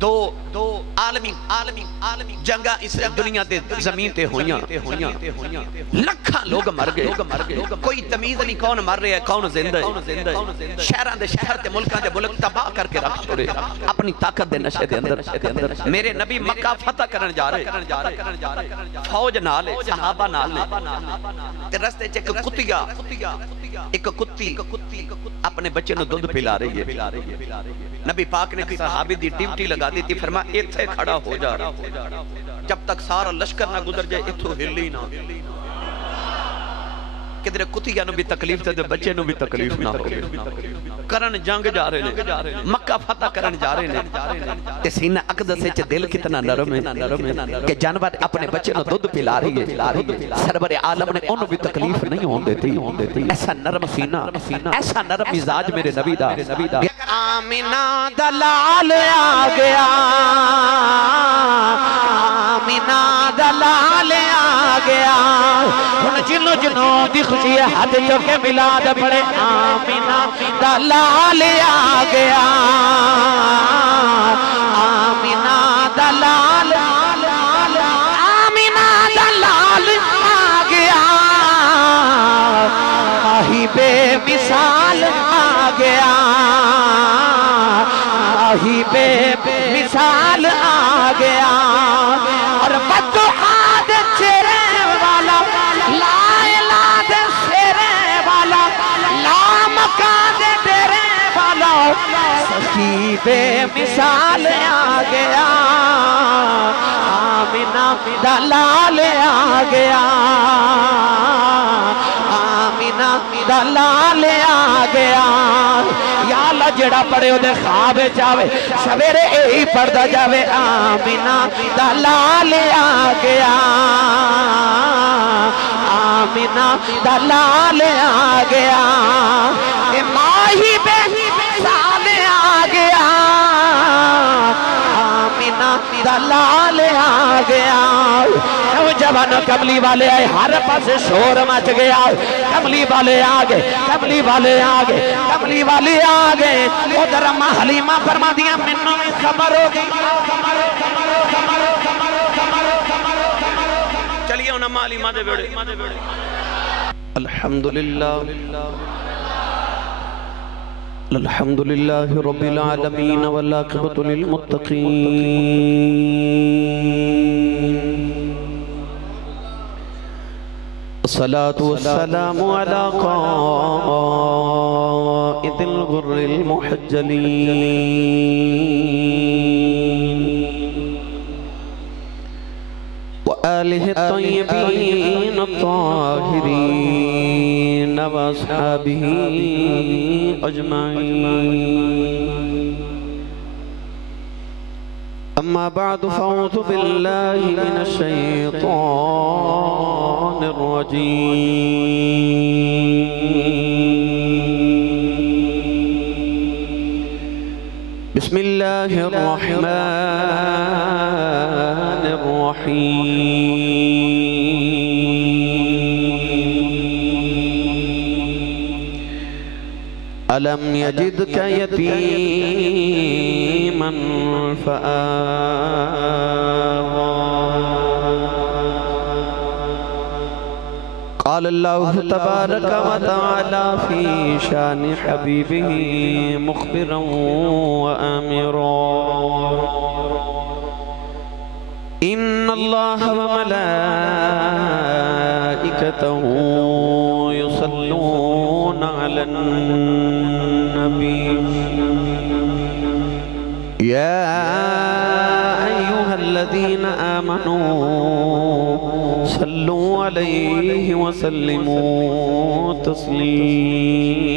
دو عالمی جنگاں اس دنیا دے زمین تے ہویاں لکھاں لوگ مر گئے کوئی تمیز نہیں کون مر رہے ہیں کون زندہ ہے شہران دے شہر تے ملکان دے ملک تباہ کر کے رکھ چھوڑے اپنی طاقت دے نشے دے اندر میرے نبی مکہ فتح کرن جا رہے فوج نالے صحابہ نالے تے رستے چے ایک کتی اپنے بچے نو دودھ پلا رہی ہے نبی پاک نے صحابی دی ڈیوٹی لگا دی تھی فرما ایتھے کھڑا ہو جا جب تک سارا لشکر نہ گزر جائے اتھو ہلی نہ کدھر کتیاں نو بھی تکلیف تے بچے نو بھی تکلیف نہ ہو کرن جنگ جا رہے ہیں مکہ فتح کرن جا رہے ہیں تے سینہ اقدس سے دل کتنا نرم ہے کہ جانور اپنے بچے نو دودھ پلا رہی ہے سرور عالم نے انہوں بھی تکلیف نہیں ہون دیتی ایسا نرم سینہ ایسا نرم مزاج میرے نبی دا آمینہ دلال آ گیا آمینہ دلال آ گیا ان جنوں دی خوشی ہاتھ چوکے ملاد پڑے آمینہ دلال آ گیا آمینہ دلال آمینہ دلال آ گیا ماہی بے مثال آ گیا ماہی بے مثال آ گیا اور بدحاد چہرے والا لا الہ دے شیرے والا لا مکان دے ڈیرے والا سخی بے مثال آ گیا آمینہ دلال آ گیا آمینہ دلال آ گیا یا اللہ جڑا پڑے ہو دے خواب جاوے سویرے ہی پڑھدا جاوے آمینہ دلال آ گیا آمینہ دلال آ گیا اے ماہی بے مثال آ گیا آمینہ دلال آ گیا نوجوان کملی والے آئے ہر پاس شور مچ گیا کملی والے آگے کملی والے آگے کملی والے آگے ادھر اماں حلیمہ فرما دیا منوں میں خبر ہو گئی چلیے انہاں اماں حلیمہ دے بیڑے الحمدللہ الحمدللہ رب العالمین والعاقبۃ للمتقین الصلاة والسلام على قائد الغر المحجلين وآله الطيبين الطاهرين وأصحابه أجمعين أما بعد فأعوذ بالله من الشيطان الرجيم بسم الله الرحمن الرحيم ألم يجدك يتيما فآوى قال الله تبارك وتعالى في شان حبيبه مخبرا وآمرا إن الله وملائكته يصلون على النبي يا أيها الذين آمنوا صلوا عليه وسلموا تسليما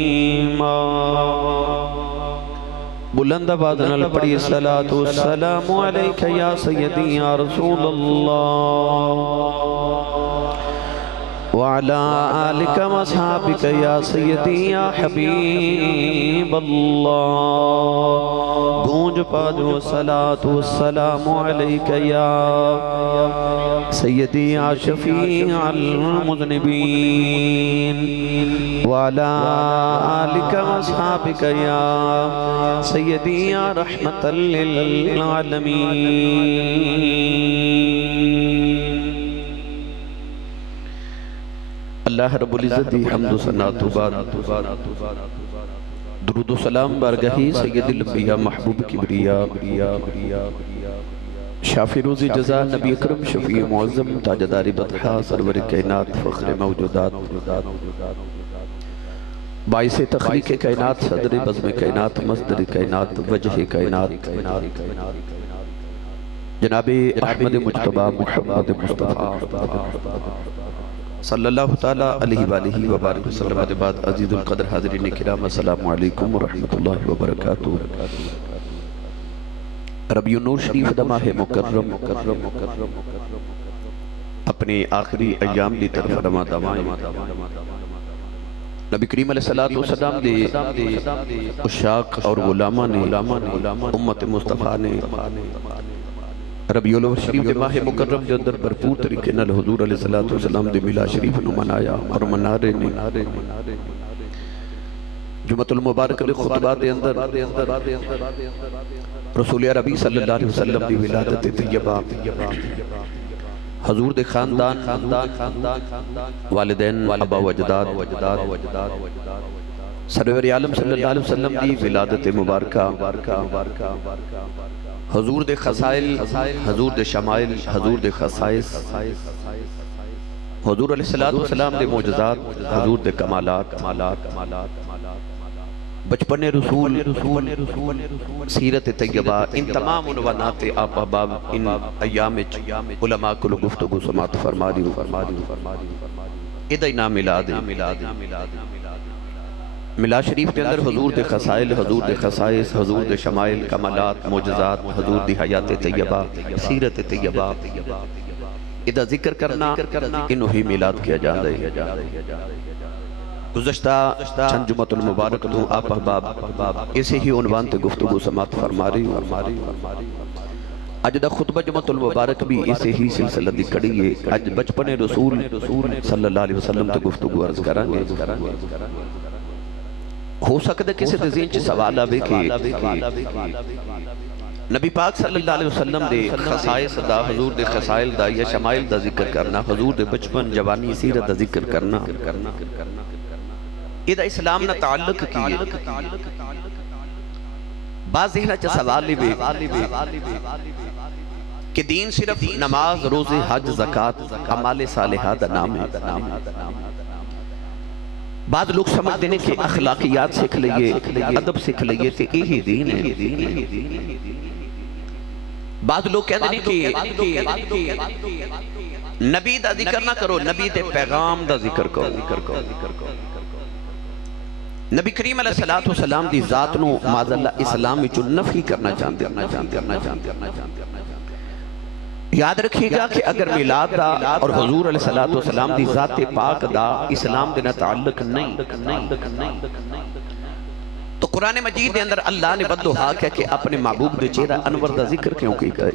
بلند آواز نال پڑھی الصلاة والسلام علیک یا سیدی یا رسول اللہ وعلى آلك وصحابك يا سيدي يا حبيب الله گونج پاجو الصلاة والسلام عليك يا سيدي يا شفيع المذنبين وعلى آلك وصحابك يا سيدي يا رحمة للعالمين اللہ رب العزت دی حمد و ثنا تو بعد درود و سلام بارگاہی سید الانبیاء محبوب کبریاء شافی روز جزا نبی اکرم شفیع معظم تاجدار بطحا سرور کائنات فخر موجودات باعث تخلیق کائنات صدر بزم کائنات مصدر کائنات وجہ کائنات جناب احمد مجتبہ محمد مصطفیٰ صلی اللہ تعالیٰ علیہ وآلہ وبارک وسلم بعد عزیز القدر حاضرین کرام السلام علیکم ورحمۃ اللہ وبرکاتہ ربیع النور شریف دماہ مکرم اپنے آخری ایام دی طرف رما دوائیں نبی کریم علیہ السلام دے اشاق اور غلامہ نے امت مصطفیٰ نے ربیع الاول شریف دے ماہ مکرم دے اندر بھرپور طریقے نال حضور علیہ السلام دے میلاد شریف نو منایا اور منارے نے جمعۃ المبارک دے خطبات دے اندر رسول عربی صلی اللہ علیہ وسلم دی ولادت طیبہ حضور دے خاندان والدین ابا و اجداد سرور عالم صلی اللہ علیہ وسلم دی ولادت مبارکہ حضور دے خصائل حضور دے شمائل حضور دے خصائص حضور علیہ السلام دے معجزات حضور دے کمالات بچپن رسول سیرت طیبہ ان تمام عنوانات آپ احباب ان ایام علماء کل گفتگو سماعت فرما دیو ادھا نام میلاد شریف کے اندر حضور دے خصائل حضور دے خصائص حضور دے شمائل کمالات معجزات حضور دی حیات طیبہ سیرت طیبہ ادھا ذکر کرنا انہوں ہی میلاد کیا جا رہے گزشتہ چند جمعۃ المبارک تو آپ احباب اسے ہی عنوان تے گفتگو سماعت فرما رہی اج دا خطبہ جمعۃ المبارک بھی اسے ہی سلسلہ دی کڑی ہے اج بچپن رسول صلی اللہ علیہ وسلم تے گفتگو عرض کریں گے ہو سکتا ہے کسی ذہن چ سوال آوے کہ نبی پاک صلی اللہ علیہ وسلم دے خصائص دا حضور دے خصائل دا یا شمائل دا ذکر کرنا حضور دے بچپن جوانی سیرت دا ذکر کرنا یہ دا اسلام نہ تعلق کی بعض ذہن چ سوال بھی کہ دین صرف نماز روزے حج زکاة اعمال صالحہ دا نام ہے بعض لوگ سمجھ دینے کہ اخلاقیات سکھ لئیے ادب سکھ لئیے تے یہی دین ہے بعض لوگ کہتے ہیں کہ نبی دا ذکر نہ کرو نبی دے پیغام دا ذکر کرو نبی کریم علیہ السلام دی ذات نو معاذ اللہ اسلام میں جو نفی کرنا چاہتے یاد رکھیے گا کہ اگر میلاد دا اور حضور علیہ السلام دی ذات پاک دا اسلام دینا تعلق نہیں تو قرآن مجید دے اندر اللہ نے بددعا کہا کہ اپنے محبوب دے چہرہ انور دا ذکر کیوں کی گئے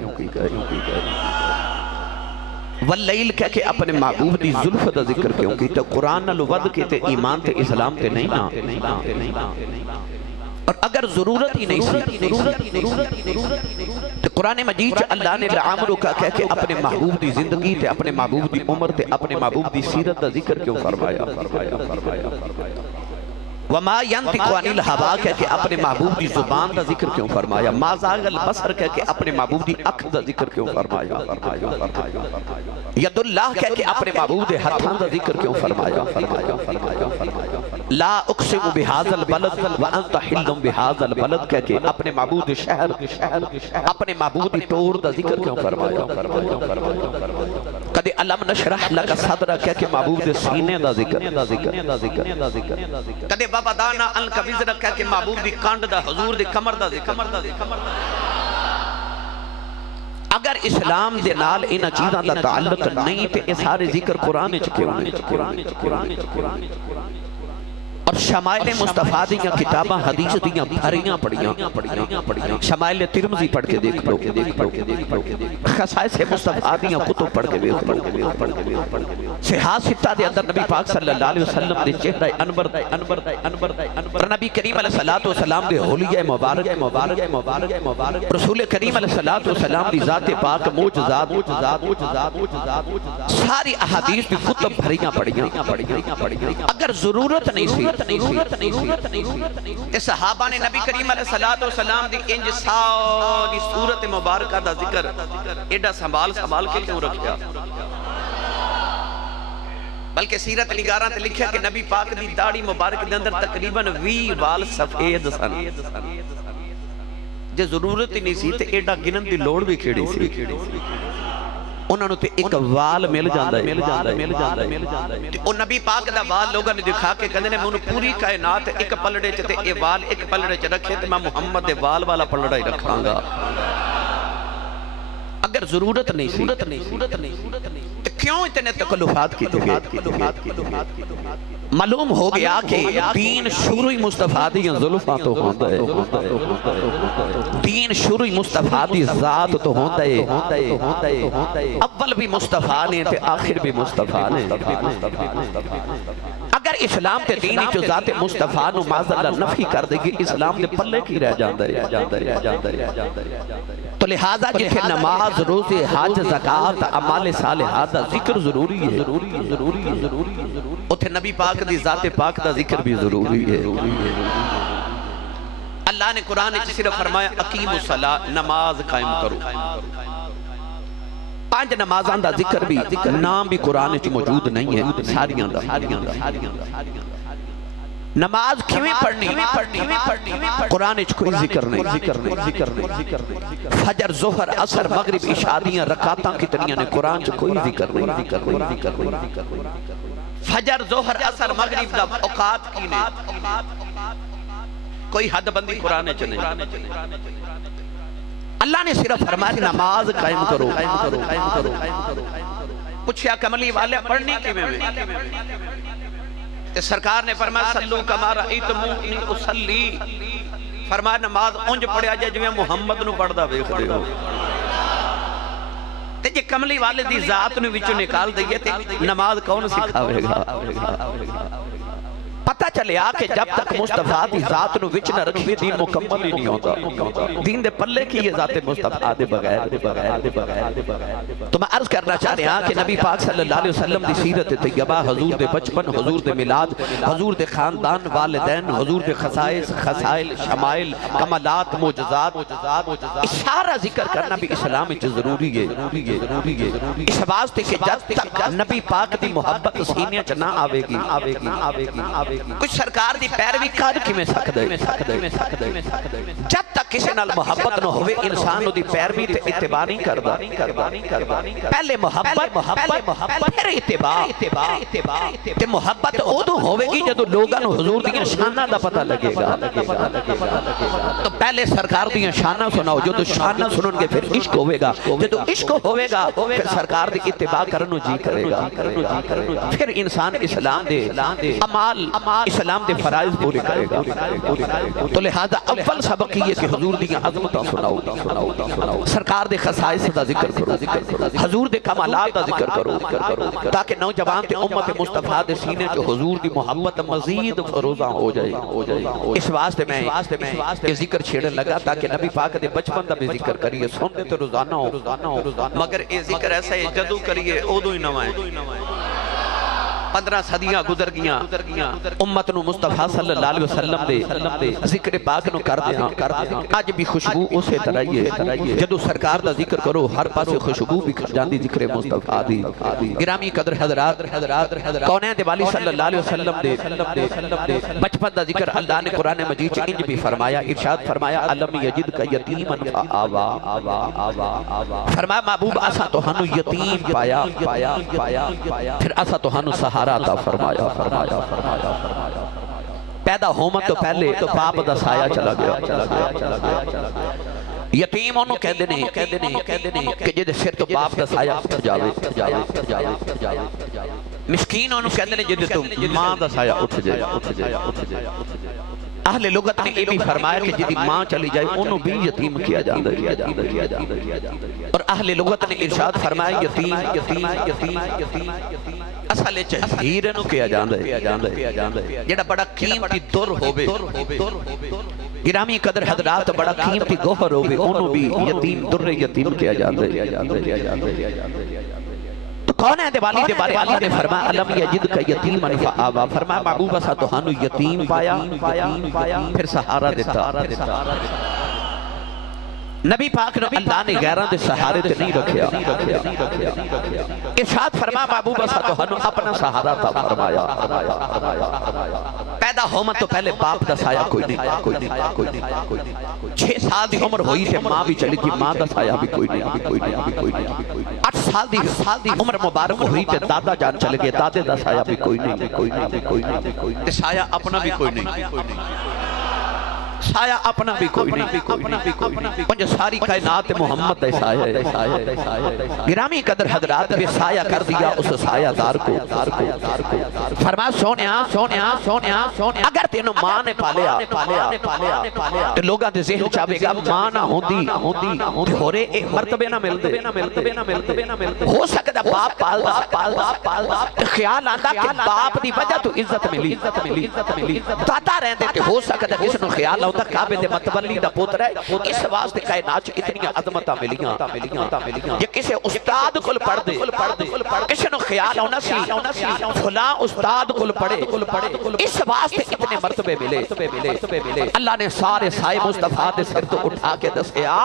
واللیل کہا کہ اپنے محبوب دی ظلف دا ذکر کیوں کی تو قرآن نلود کے تے ایمان تے اسلام تے نہیں نا اور اگر ضرورت ہی نہیں سی تو قرآن مجید اللہ نے لعامرو کا کہہ کہ اپنے محبوب دی زندگی تے اپنے محبوب دی عمر تے اپنے محبوب دی سیرت دا ذکر کیوں فرمایا وما ينطق عن الهوى کہہ کہ اپنے محبوب دی زبان دا ذکر کیوں فرمایا ما زاغ البصر کہہ کہ اپنے محبوب دی اکھ دا ذکر کیوں فرمایا ید اللہ کہہ کہ اپنے محبوب دے ہتھاں دا ذکر کیوں فرمایا لا اقسم بهذا البلد وانت حل بهذا البلد کہہ کہ اپنے محبوب دے شہر اپنے محبوب دی ٹور دا ذکر کیوں فرمایا کدے علم نشرح لک صدر کہہ کہ محبوب دے سینے دا ذکر کدے بابا دانا انکا وزر کہہ کہ محبوب دی کانڈ دا حضور دی کمر دا ذکر اگر اسلام دے نال انہاں چیزاں دا تعلق نہیں تے اے سارے ذکر قرآن وچ کیوں نے اور شمائل مصطفیٰ دیاں کتاباں حدیث دیاں بھریاں پڑھیاں شمائل ترمذی پڑھ کے دیکھ لو خصائص مصطفیٰ دیاں کتب پڑھ کے دیکھ لو صحاح ستہ دے اندر نبی پاک صلی اللہ علیہ وسلم دے چہرہ انور اور نبی کریم علیہ السلام دے حلیہ مبارک رسول کریم علیہ السلام دی ذات پاک موجزات ساری احادیث دی کتب بھریاں پڑھیاں اگر ضرورت نہیں سی تے صحابہ نے نبی کریم علیہ السلام دی انج ساری صورت مبارکہ دا ذکر ایڈا سنبھال کے کیوں رکھیا بلکہ سیرت نگاراں تے لکھیا کہ نبی پاک دی داڑھی مبارک دے اندر تقریباً 20 وال سفید سن جے ضرورت ہی نہیں سی تے ایڈا گنن دی لوڑ بھی کھیڑی سی انہوں نے ایک وال مل جاندہ ہے اور نبی پاک دا وال لوگوں نے دکھا کے کہنے میں انہوں پوری کائنات ایک پلڑے چتے اے وال ایک پلڑے چ رکھے تو میں محمد دے وال والا پلڑا ہی رکھاں گا اگر ضرورت نہیں سی تو کیوں اتنے تکلفات کی تھی معلوم ہو گیا کہ دین شروع مصطفیٰ دی ظلفہ تو ہوندہ ہے دین شروع مصطفیٰ دی ذات تو ہوندہ ہے اول بھی مصطفیٰ نے تے آخر بھی مصطفیٰ نے اگر اسلام تے دینی جو ذات مصطفیٰ نو معذاللہ نفی کر دے گی اسلام دے پلے کی رہ جاندہ ہے تو لہذا جتھے نماز روزے حج زکاة اعمال صالحات دا ذکر ضروری ہے اتھے نبی پاک دی ذات پاک دا ذکر بھی ضروری ہے اللہ نے قرآن صرف فرمایا اقیم الصلاة نماز قائم کرو 5 نمازان دا ذکر بھی نام بھی قرآن موجود نہیں ہے ساریاں دا نماز کیویں پڑھنی قرآن کوئی ذکر نہیں فجر ظہر عصر مغرب عشاء رکعتاں کتنیاں نے قرآن کوئی ذکر نہیں فجر ظہر عصر مغرب دا اوقات کی نے کوئی حد بندی قرآن نہیں اللہ نے صرف فرمایا نماز قائم کرو پوچھیا کملی والے پڑھنی کیویں سرکار نے فرمایا صلو کما رأیتمونی اصلی فرمایا نماز اونج پڑھیا جائے جو محمد نو پڑھ دا ویکھ دے ہو تے جے کملی والے دی ذات نو وچوں نکال دئیے تے نماز کون سکھاوے گا پتہ چلے کہ جب تک مصطفیٰ دی ذات نو وچ نہ رکھی دین مکمل ہی نہیں ہوتا دین دے پلے کی یہ ذات مصطفیٰ دے بغیر تو میں عرض کرنا چاہ رہا کہ نبی پاک صلی اللہ علیہ وسلم دی سیرت طیبہ حضور دے بچپن حضور دے میلاد حضور دے خاندان والدین حضور دے خصائص خصائل شمائل کمالات معجزات اشارہ ذکر کرنا بھی اسلام میں ضروری ہے اس واسطے کہ جب تک نبی پاک دی محبت سینے چ نہ آوے گی کچھ سرکار دی پیروی کر کی میں سکتے جب تک کسی نال محبت نہ ہوئے انسان دی پیروی تے اتباع نہیں کردا پہلے محبت پھر اتباع تے محبت ادو ہوئے گی جدو لوگاں نو حضور دیاں شانہ دا پتہ لگے گا تو پہلے سرکار دیاں شانہ سناؤ جدو شانہ سنن گے پھر عشق ہوئے گا جدو عشق ہوئے گا پھر سرکار دی اتباع کرنو جی کرے گا پھر انسان اسلام دے عمال اسلام دے فرائض پورے کرے گا تو لہذا اول سبق یہ کہ حضور دیاں عظمتاں سناؤ سرکار دے خصائص دا ذکر کرو حضور دے کمالات دا ذکر کرو تاکہ نوجوان تے امت مصطفیٰ دے سینے جو حضور دی محبت مزید فروزہ ہو جائے اس واسطے میں یہ ذکر چھیڑن لگا تاکہ نبی پاک دے بچپن دا بھی ذکر کریے سنتے تو روزانہ ہو مگر یہ ذکر ایسا ہے جدو کریے اودو ہی نوائیں 15 صدیاں گزر گیاں امت نو مصطفیٰ صلی اللہ علیہ وسلم دے ذکر پاک نو کر دیا آج بھی خوشبو اسے ترائیے جدو سرکار دا ذکر کرو ہر پاسے خوشبو بھی کر جاندی ذکر مصطفیٰ دی گرامی قدر حضرات کونین دے والی صلی اللہ علیہ وسلم دے بچپن دا ذکر اللہ نے قرآن مجید چ انج بھی فرمایا ارشاد فرمایا علم یجد کا یتیما آوا فرمایا محبوب آسا تو ہنو یتیم پایا پھر آسا تو ہنو سہارا عطا فرمایا پیدا ہومت تو پہلے تو باپ دا سایہ چلا گیا یتیم انہوں کہہ دینے کہ جدے سر تو باپ دا سایہ اٹھ جاوے مسکین انہوں کہہ دینے جدے تو ماں دا سایہ اٹھ جائے اہل لغت نے یہ بھی فرمایا کہ جدی ماں چلی جائے انہوں بھی یتیم کیا جاندہ اور اہل لغت نے ارشاد فرمایا یتیم اصلے چاہے ہیرنوں کیا جاندہ جڑا بڑا قیمتی در ہوئے گرامی قدر حضرات بڑا قیمتی گوہر ہوئے انہوں بھی یتیم در یتیم کیا جاندہ تو کون ہے دیوالی اللہ نے فرمایا علم یجد کا یتیم انفا آبا فرمایا محبوبہ سا تو ہنو یتیم پایا پھر سہارا دیتا نبی پاک نے اللہ نے غیران دے سہارے تے نہیں رکھیا ارشاد فرما محبوبہ سا تو ہنو اپنا سہارا تھا فرمایا پیدا ہوما تو پہلے باپ دا سایہ کوئی نہیں 6 سال دی عمر ہوئی تے ماں بھی چلی گی ماں دا سایہ بھی کوئی نہیں 8 سال دی عمر مبارک ہوئی تے دادا جان چلے گئے دادے دا سایہ بھی کوئی نہیں تے سایہ اپنا بھی کوئی نہیں سایہ اپنا بھی کوئی نہیں پنجھ ساری کائنات محمد دے سایہ گرامی قدر حضرات بھی سایہ کر دیا اس سایہ دار کو فرما سونیا اگر تینوں ماں نے پالیا تو لوگاں دے ذہن چاہے گا ماں نہ ہوندی ہو رہے ایک مرتبے نہ ملتے ہو سکتا باپ پالدا خیال آندہ کہ باپ دی وجہ تو عزت ملی دادا رہندے کہ ہو سکتا کس نو خیال ہوتا کعبے دے متولی دا پوتر ہے اس واسطے کائنات اتنی عظمتاں ملیاں یہ کسے استاد کل پڑھ دے کسے نو خیال ہونا سی فلاں استاد کل پڑھے اس واسطے اتنے مرتبے ملے اللہ نے سارے سائے مصطفیٰ دے سر تو اٹھا کے دسیا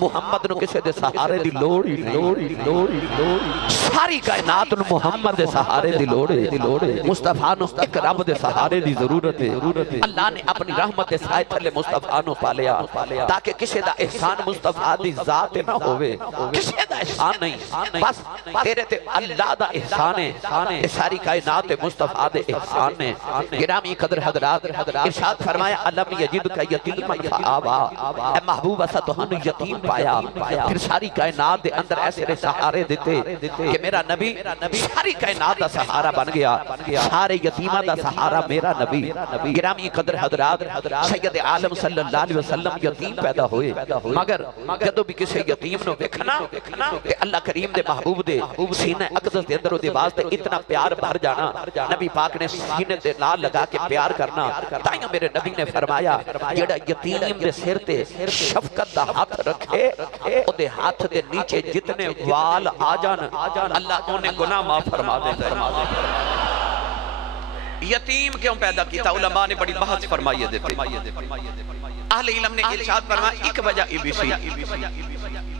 محمد نو کسے دے سہارے دی لوڑی ساری کائنات نو محمد دے سہارے دی لوڑے مصطفیٰ نو ایک رب دے سہارے دی ضرورت ہے اللہ نے اپنی رحمت دے سائے تھلے مصطفیٰ نو پالیا تاکہ کسی دا احسان مصطفیٰ دی ذات نہ ہوئے کسی دا احسان نہیں بس تیرے تے اللہ دا احسان ہے ساری کائنات مصطفیٰ دے احسان ہے گرامی قدر حضرات ارشاد فرمایا علم یجد کا یتیم فآوا اے محبوب اسا تو ہنو یتیم پایا پھر ساری کائنات دے اندر ایسے سہارے دیتے کہ میرا نبی ساری کائنات دا سہارا بن گیا سارے یتیمہ دا سہارا میرا نبی گرامی قدر حضرات سید عالم صلی اللہ علیہ وسلم یتیم پیدا ہوئے مگر جدو بھی کسی یتیم نو دیکھنا کہ اللہ کریم دے محبوب دے سینہ اقدس دے اندر و دے واسطے اتنا پیار بھر جانا نبی پاک نے سینے دے نال لگا کے پیار کرنا تائیوں میرے نبی نے فرمایا جڑا یتیم دے سر تے شفقت دا ہاتھ رکھے او دے ہاتھ دے نیچے جتنے وال آ جان اللہ انہیں گناہ معاف فرما دے یتیم کیوں پیدا کیتا علماء نے بڑی بحث فرمائیے دیتے اہل علم نے ارشاد فرمایا ایک وجہ ای بی سی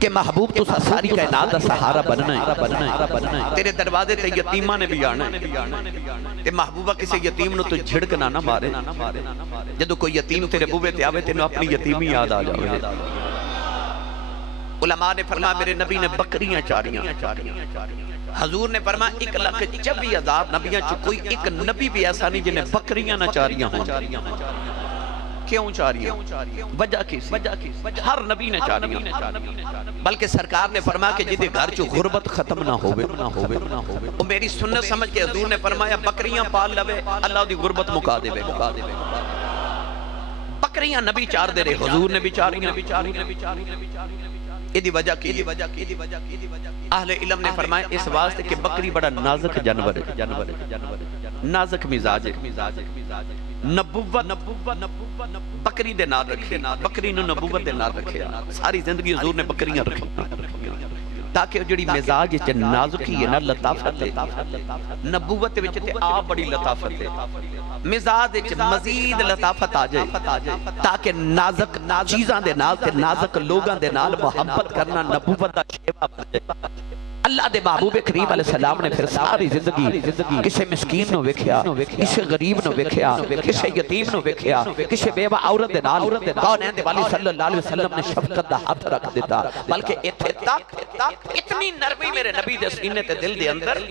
کہ محبوب تو ساری کائنات دا سہارا بننا ہے تیرے دروازے تے یتیمہ نے بھی آنا ہے تے محبوبہ کسی یتیم نو تو جھڑکنا نہ مارے جدو کوئی یتیم تیرے بوبے تے آوے تینو اپنی یتیمی یاد آ جاوے علماء نے فرمایا میرے نبی نے بکریاں چاریاں حضور نے فرمایا 1,24,000 نبیاں چو کوئی ایک نبی بھی ایسا نہیں جنہیں بکریاں نہ چاریاں ہوں کیوں چاریاں وجہ کیسی ہر نبی نے چاریاں بلکہ سرکار نے فرمایا کہ جدے گھر چو غربت ختم نہ ہوئے وہ میری سنت سمجھ کے حضور نے فرمایا بکریاں پال لوے اللہ دی غربت مکا دے بکریاں نبی چار دے رہے حضور نے بھی چاریاں ایدی وجہ کی اہل علم نے فرمایا اس واسطے کہ بکری بڑا نازک جانور ہے نازک مزاج ہے نبوت بکری دے نال رکھے بکری نو نبوت دے نال رکھے ساری زندگی حضور نے بکریاں رکھی تاکہ جڑی مزاج چ نازکی ہے نا لطافت ہے نبوت وچ تے آپ بڑی لطافت ہے مزاج وچ مزید لطافت آ جائے تاکہ نازک چیزاں دے نال تے نازک لوگاں دے نال محبت کرنا نبوت دا شیوا بن جائے اللہ دے محبوب کریم علیہ السلام نے پھر ساری زندگی کسے مسکین نو ویکھیا کسے غریب نو ویکھیا کسے یتیم نو ویکھیا کسے بیوہ عورت دے نال کونین دے والی صلی اللہ علیہ وسلم نے شفقت دا ہاتھ رکھ دیتا بلکہ ایتھے تک اتنی نرمی میرے نبی دے سینے تے دل دے اندر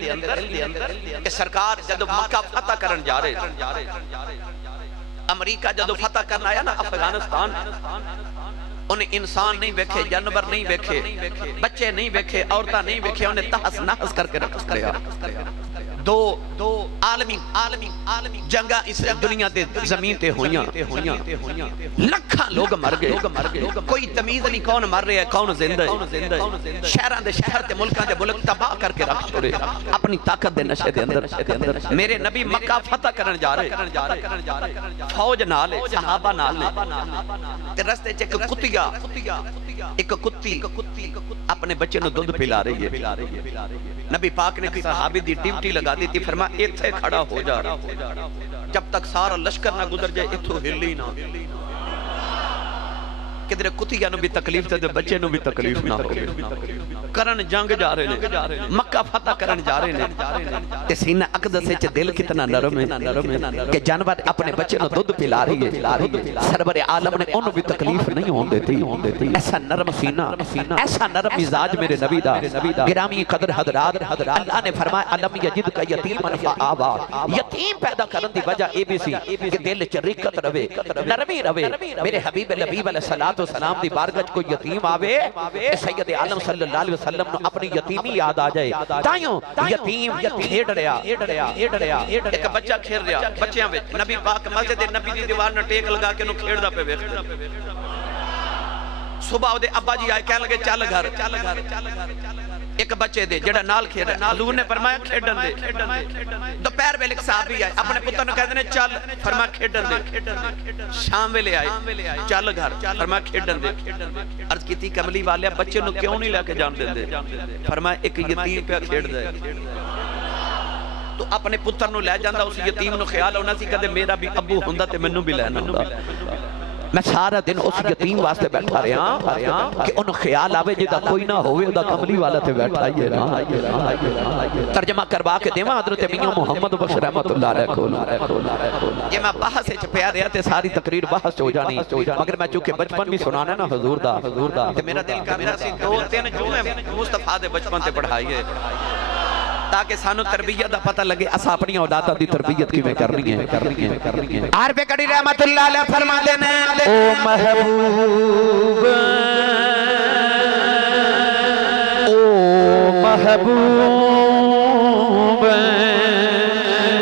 کہ سرکار جدو مکہ فتح کرن جا رہے امریکہ جدو فتح کرنا آیا نا افغانستان انہیں انسان نہیں ویکھے، جانور نہیں ویکھے، بچے نہیں ویکھے، عورتیں نہیں ویکھے، انہیں تحس نحس کر کے رکھ دیا۔ دو عالمی جنگاں اس دنیا تے زمین تے ہویاں، لکھاں لوگ مر گئے، کوئی تمیز نہیں کون مر رہے ہیں کون زندہ ہے۔ شہران دے شہر تے ملکان دے ملک تباہ کر کے رکھ چھوڑے اپنی طاقت دے نشے دے اندر۔ میرے نبی مکہ فتح کرن جا رہے، فوج نالے، صحابہ نالے، تے رستے چ ایک کتی اپنے بچے نو دودھ پلا رہی ہے۔ نبی پاک نے صحابی دی ڈیوٹی لگا دی تھی، فرمایا ایتھے کھڑا ہو جا، جب تک سارا لشکر نہ گزر جائے اتھو ہلی نہ۔ کدھر کتیاں نو بھی تکلیف تے بچے نو بھی تکلیف نہ ہو۔ کرن جنگ جا رہے نے، مکہ فتح کرن جا رہے نے، تے سینہ اقدس سے دل کتنا نرم ہے کہ جانور اپنے بچے نو دودھ پلا رہی ہے۔ سرور عالم نے انہوں بھی تکلیف نہیں ہون دیتی۔ ایسا نرم سینہ، ایسا نرم مزاج میرے نبی دا۔ گرامی قدر حضرات، اللہ نے فرمایا علم یجد کا یتیمن فآوا، یتیم پیدا کرن دی وجہ اے بھی سی کہ دل چ رقت رہے، نرمی رہے۔ میرے حبیب لبیب علیہ السلام دی بارگاہ کوئی یتیم آوے، سید عالم صلی اللہ علیہ وسلم نے اپنی یتیمی یاد آ جائے۔ تائیوں یتیم کھیڑ رہا، ایک بچہ کھیڑ رہا، بچیاں وچ نبی پاک مسجد نبی دی دیوار نہ ٹیک لگا کے انہوں کھیڑ دا پہ ویکھدا۔ صبح دے ابا جی آئے کہنے لگے چل گھر، ایک بچے دے جڑا نال کھیڑ رہا، حضور نے فرمایا کھیڑن دے۔ دوپہر ویلے صحابی آئے اپنے پتر نے کہتے ہیں چل، فرمایا کھیڑن دے۔ شام ویلے آئے چل گھر، فرمایا کھیڑن دے۔ عرض کی تھی کملی والے بچے نو کیوں نہیں لے کے جان دے دے؟ فرمایا ایک یتیم پہ کھیڑ دے۔ تو اپنے پتر نو لے جاندہ اس یتیم نو خیال ہونا سی کہتے میرا بھی ابو ہوندہ تے منو بھی لینا ہوندہ۔ میں سارا دن اس یتیم واسطے بیٹھا رہا کہ انہوں خیال آوے جدہ کوئی نہ ہوئے دا کملی والا تے بیٹھا ہی ہے۔ ترجمہ کروا کے دیمہ حضرت میاں محمد بخش رحمت اللہ علیہ کھولا۔ یہ میں بحث سے چھپیا رہا تے ساری تقریر بحث ہو جانی، مگر میں چونکہ بچپن بھی سنانا نا حضور دا، تے میرا دل کا میرا سی دو تین جو میں مصطفیٰ دے بچپن تے پڑھائی ہے تاکہ سانو تربیت دا پتہ لگے اسا اپنی اولادہ دی تربیت کی میں کرنی ہے۔ عارف کڑی رحمت اللہ علیہ فرما دینے او محبوب، او محبوب،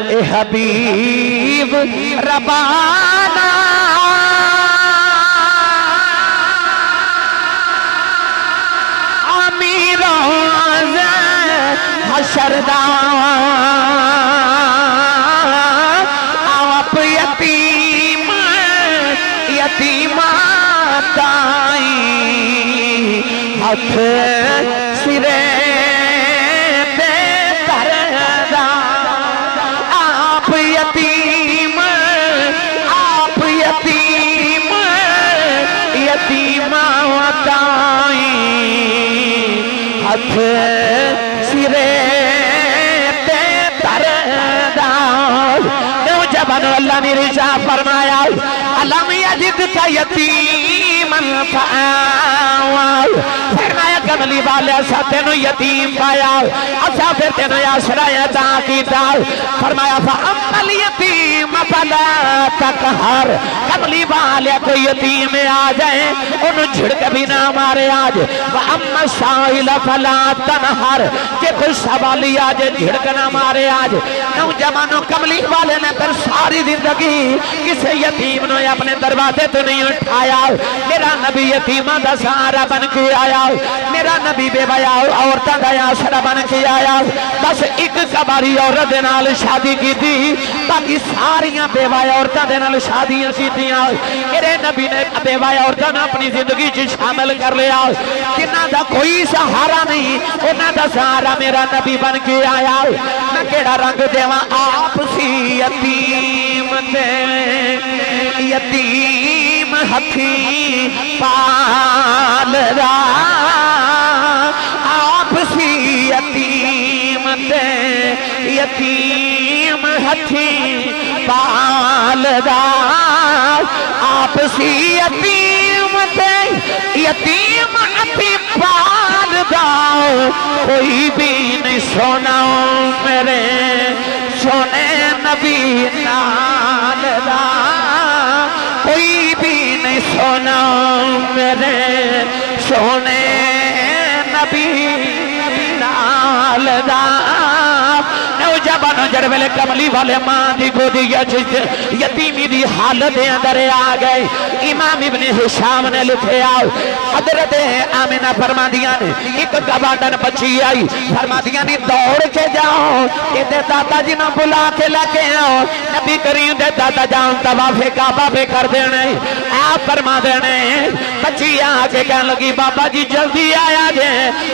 اے حبیب ربانا، حشردان آپ یتیم تائی ہاتھ سرے پہ دردان، آپ یتیم تائی ہاتھ سرے اللہ نے رجا فرمایا علم یجد کا یتیمن فآوا، فرمایا کملی والے ایسا تینو یتیم پایا، ایسا پھر تینو یاسرہ یداں کی دال، فرمایا فَأَمَّا الْيَتِيمَ فَلَا تَقْهَرْ، کملی والے کوئی یتیم آ جائیں انہوں جھڑک بھی نہ مارے آج، وَأَمَّا السَّائِلَ فَلَا تَنْهَرْ، کہ کوئی سوالی آج جھڑک نہ مارے آج۔ نوجوانوں کملی والے نے پھر ساری زندگی کسی یتیم نے اپنے دروازے تو نہیں اٹھایا، میرا نبی یتیمہ دا سہارا بن کے آیا، میرا نبی بے بیاں عورتاں دا آسرا بن کے آیا، بس ایک کباری عورت دے نال شادی کی تھی، باقی ساریاں بے بیاں عورتاں دے نال شادیاں کی تھیاں، میرے نبی نے بے بیاں عورتاں نے اپنی زندگی چ شامل کر لیا، جنہاں دا کوئی سہارا نہیں انہاں دا سہارا میرا نبی بن کے آیا۔ میں کیڑا رنگ دیواں آپ سی یتیم دے، یتیم ہتھی پال را، آپ سی یتیم دے، یتیم ہتھی پال را، آپ سی یتیم دے، یتیم ہتھی پال را، کوئی بھی نہیں سونا میرے سونے نبی نال دا، کوئی بھی نہیں سونا میرے نبی نال دا نوجوانوں جڑ ویلے کملی والے ماں دی گودی یتیمی دی حالت اندر آ گئے امام ابن ہشام نے لکھے آؤ حضرت آمینہ فرمادیاں نے ایک گوادن بچی آئی فرمادیاں نے دوڑ کے جاؤ کہ دے دادا جی نہ بلا کے لگے آؤ نبی کریم دے دادا جاؤں طواف کعبہ پہ کر دینے آپ فرما دینے بچی آگے کہنے لگی بابا جی جلدی آیا جے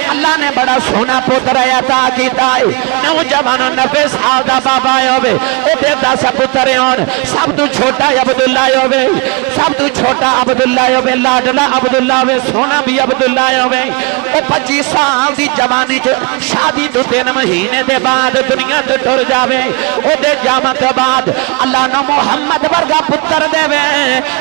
اللہ نے بڑا سونا پتر عطا کیتا ہے نوجوانوں 90 سال دا بابا ہوئے او دے 10 پتر ہون سب تو چھوٹا عبداللہ ہوئے سب تو چھوٹا عبداللہ ہوئے لاڈلا عبداللہ ہوئے سونا بھی عبداللہ ہوئے او 25 سال دی جوانی شادی تو 3 مہینے دے بعد دنیا تو ٹر جاوے او دے جامت بعد اللہ نو محمد ورگا پتر دے وے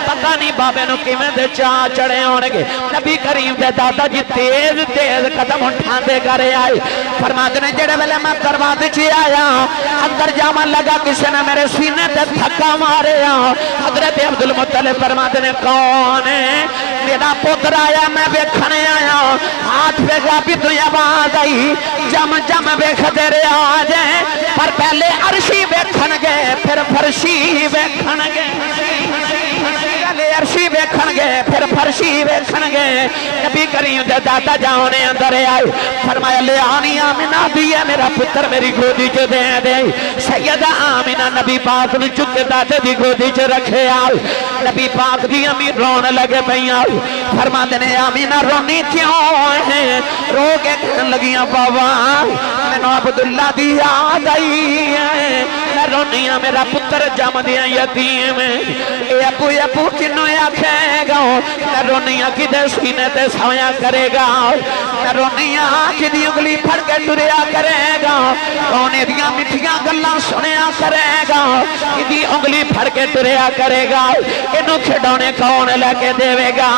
پتہ نہیں بابے نو کیویں دے چاہ چڑھے ہونگے نبی کریم دے دادا جی تیز تیز قدم اٹھان دے کرے آئے فرماتے نے جڑے ویلے میں دروازے چ آیا اندر جامن لگا کسی نے میرے سینے تے دھکا مارے حضرت عبدالمطلب فرماتے نے کون ہے میرا پتر آیا میں ویکھنے آیا ہاتھ پہ گابی تو آواز آئی جم جم ویکھ دے رہے آ جائیں پر پہلے عرشی ویکھن گے پھر فرشی ویکھن گے پہلے عرشی ویکھن گے پھر فرشی ویکھن گے نبی کریم دے دادا جاؤنے اندر آئے فرمایا لے آنی آمینہ دیئے میرا پتر میری گودی چ دے دے سیدہ آمینہ نبی پاک نے چکے دادے دی گودی چ رکھے آئے نبی پاک دی امی رون لگے پہی آئے فرما دینے آمینہ رونی کیوں ہے رو کے کہن لگیاں بابا میں نو عبداللہ دی آ گئی ہے میں رونیاں میرا پتر جام دیا یتیم اے ابو کنو یا کھے گا میں رونیاں کی دے سینے تے سویا کرے گا میں رونیاں کی دی انگلی پھڑ کے ٹریا کرے گا رونے دیا مٹھیاں گلاں سنیا کرے گا کی دی انگلی پھڑ کے ٹریا کرے گا انو کھڑونے کون لے دے گا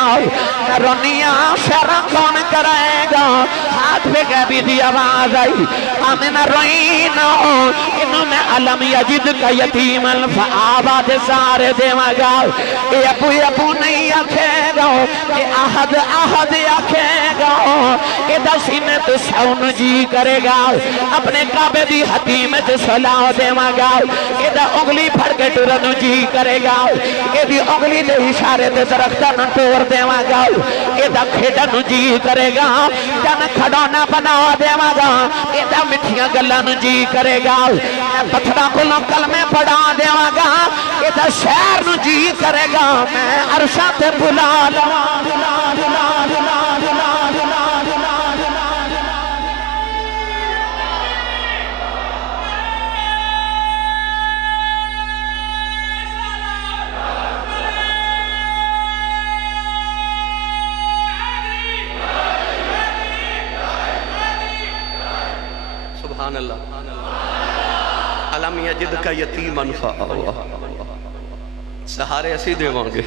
میں رونیاں شہرہ کون کرائے گا ہاتھ پہ گابی دی آواز آئی آمینہ روئینا انو میں علم یجد کا یتیم الفعابات سارے دیواں گا اے ابو نہیں آکھے گا اے آہد آکھے گا اے دا سینے تو سون جی کرے گا اپنے کعبے دی حتیم تے صلاح دیواں گا اے دا انگلی پھڑ کے ٹرن جی کرے گا اے دی انگلی دے اشارے تے درختن ٹور دیواں گا اے دا کھیڈن جی کرے گا جن کھڑونا بنا دیواں گا اے دا مٹھیاں گلن جی کرے گا پتھرا کلوں کلمے پڑھا دیواں گا اے دا شہر نو جی کرے گا میں عرشہ تے بلا لواں سبحان اللہ علم یجد کا یتیمن فآوا سہارے اسی دیوان گے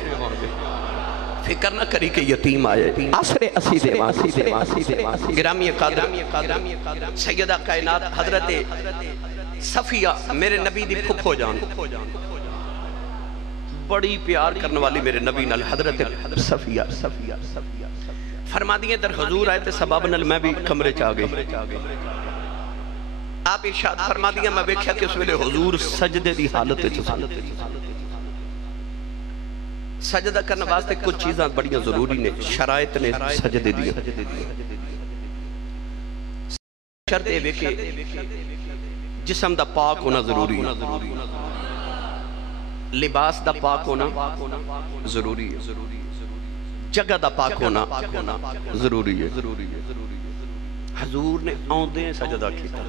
فکر نہ کری کہ یتیم آئے آسرے اسی دیوان گرامی قادر سیدہ کائنات حضرت صفیہ میرے نبی دی پھپ ہو جان بڑی پیار کرنے والی میرے نبی نال حضرت صفیہ فرما دیئے در حضور آئے تے سباب نال میں بھی کمرے چاہ گئی آپ ارشاد فرما دیا میں بیکھیا کہ اس ویلے حضور سجدے دی حالت سجدہ کرنے واسطے کچھ چیزاں بڑیاں ضروری نے شرائط نے سجدے دیا شرط ہے کہ جسم دا پاک ہونا ضروری ہے لباس دا پاک ہونا ضروری ہے جگہ دا پاک ہونا ضروری ہے حضور نے آندیں سجدہ کیتا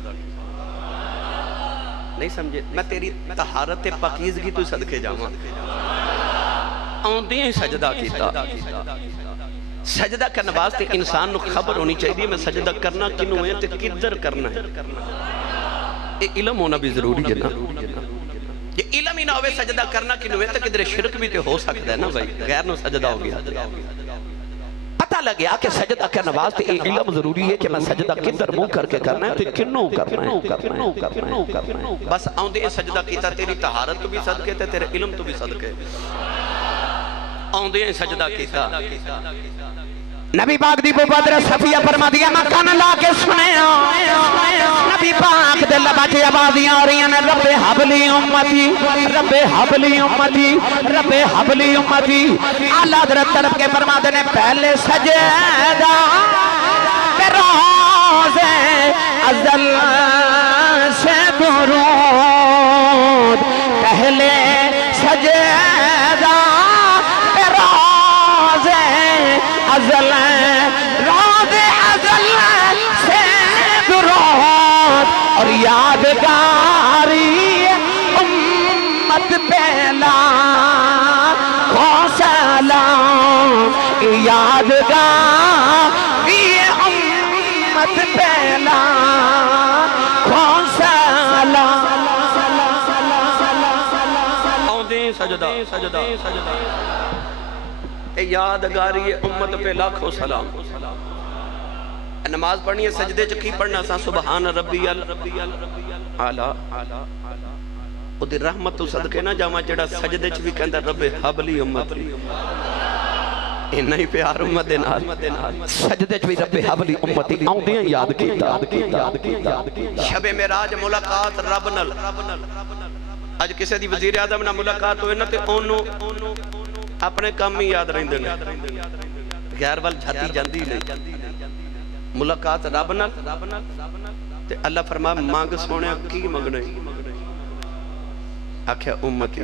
نہیں سمجھے میں تیری طہارت پاکیزگی تو صدقے جاواں آندیں سجدہ کیتا سجدہ کرنے واسطے انسان نو خبر ہونی چاہیے میں سجدہ کرنا کنوں ہے تے کدھر کرنا ہے یہ علم ہونا بھی ضروری ہے نا یہ علم ہی نہ ہوئے سجدہ کرنا کنوں ہے تے کدھر شرک بھی تے ہو سکتا ہے نا بھائی غیر نو سجدہ ہو گیا پتہ لگیا کہ سجدہ کرنے واسطے علم ضروری ہے کہ میں سجدہ کدھر منہ کر کے کرنا ہے تے کنوں کرنا ہے بس آندے سجدہ کیتا تیری طہارت تو بھی صدقے تے تیرے علم تو بھی صدقے آندے سجدہ کیتا نبی پاک دی بدر صفیہ فرما دیا مکان چ آوازیاں آ رہی ہیں رب حبلی امتی رب حبلی امتی رب حبلی امتی اعلیٰ حضرت طرف کے فرماتے ہیں پہلے سجدہ پہ روز ازل سے درود پہلے سجدہ پہ روز ازل روز ازل سے درود اور یادگاری امت پہلا سلام یادگاری امت پہلا سلام سجدہ سجدہ یادگاری امت پہ لاکھوں سلام نماز پڑھنی ہے سجدے چکی پڑھنا سا سبحان ربی اعلیٰ او دی رحمت تو صدقے نہ جاواں جڑا سجدے چ بھی کہندا رب حبلی امتی نہیں پیار امت دے نال سجدے چ بھی رب حبلی امتی آؤندیاں یاد کیتا شب معراج ملاقات رب نال اج کسے دی وزیر اعظم نال ملاقات ہوئے نا تے اونوں اپنے کام ہی یاد رہندے نے غیر ول جھاتی جاندی نہیں ملاقات رب نال تے اللہ فرمایا مانگ سونیا کی منگنا آکھیا امتی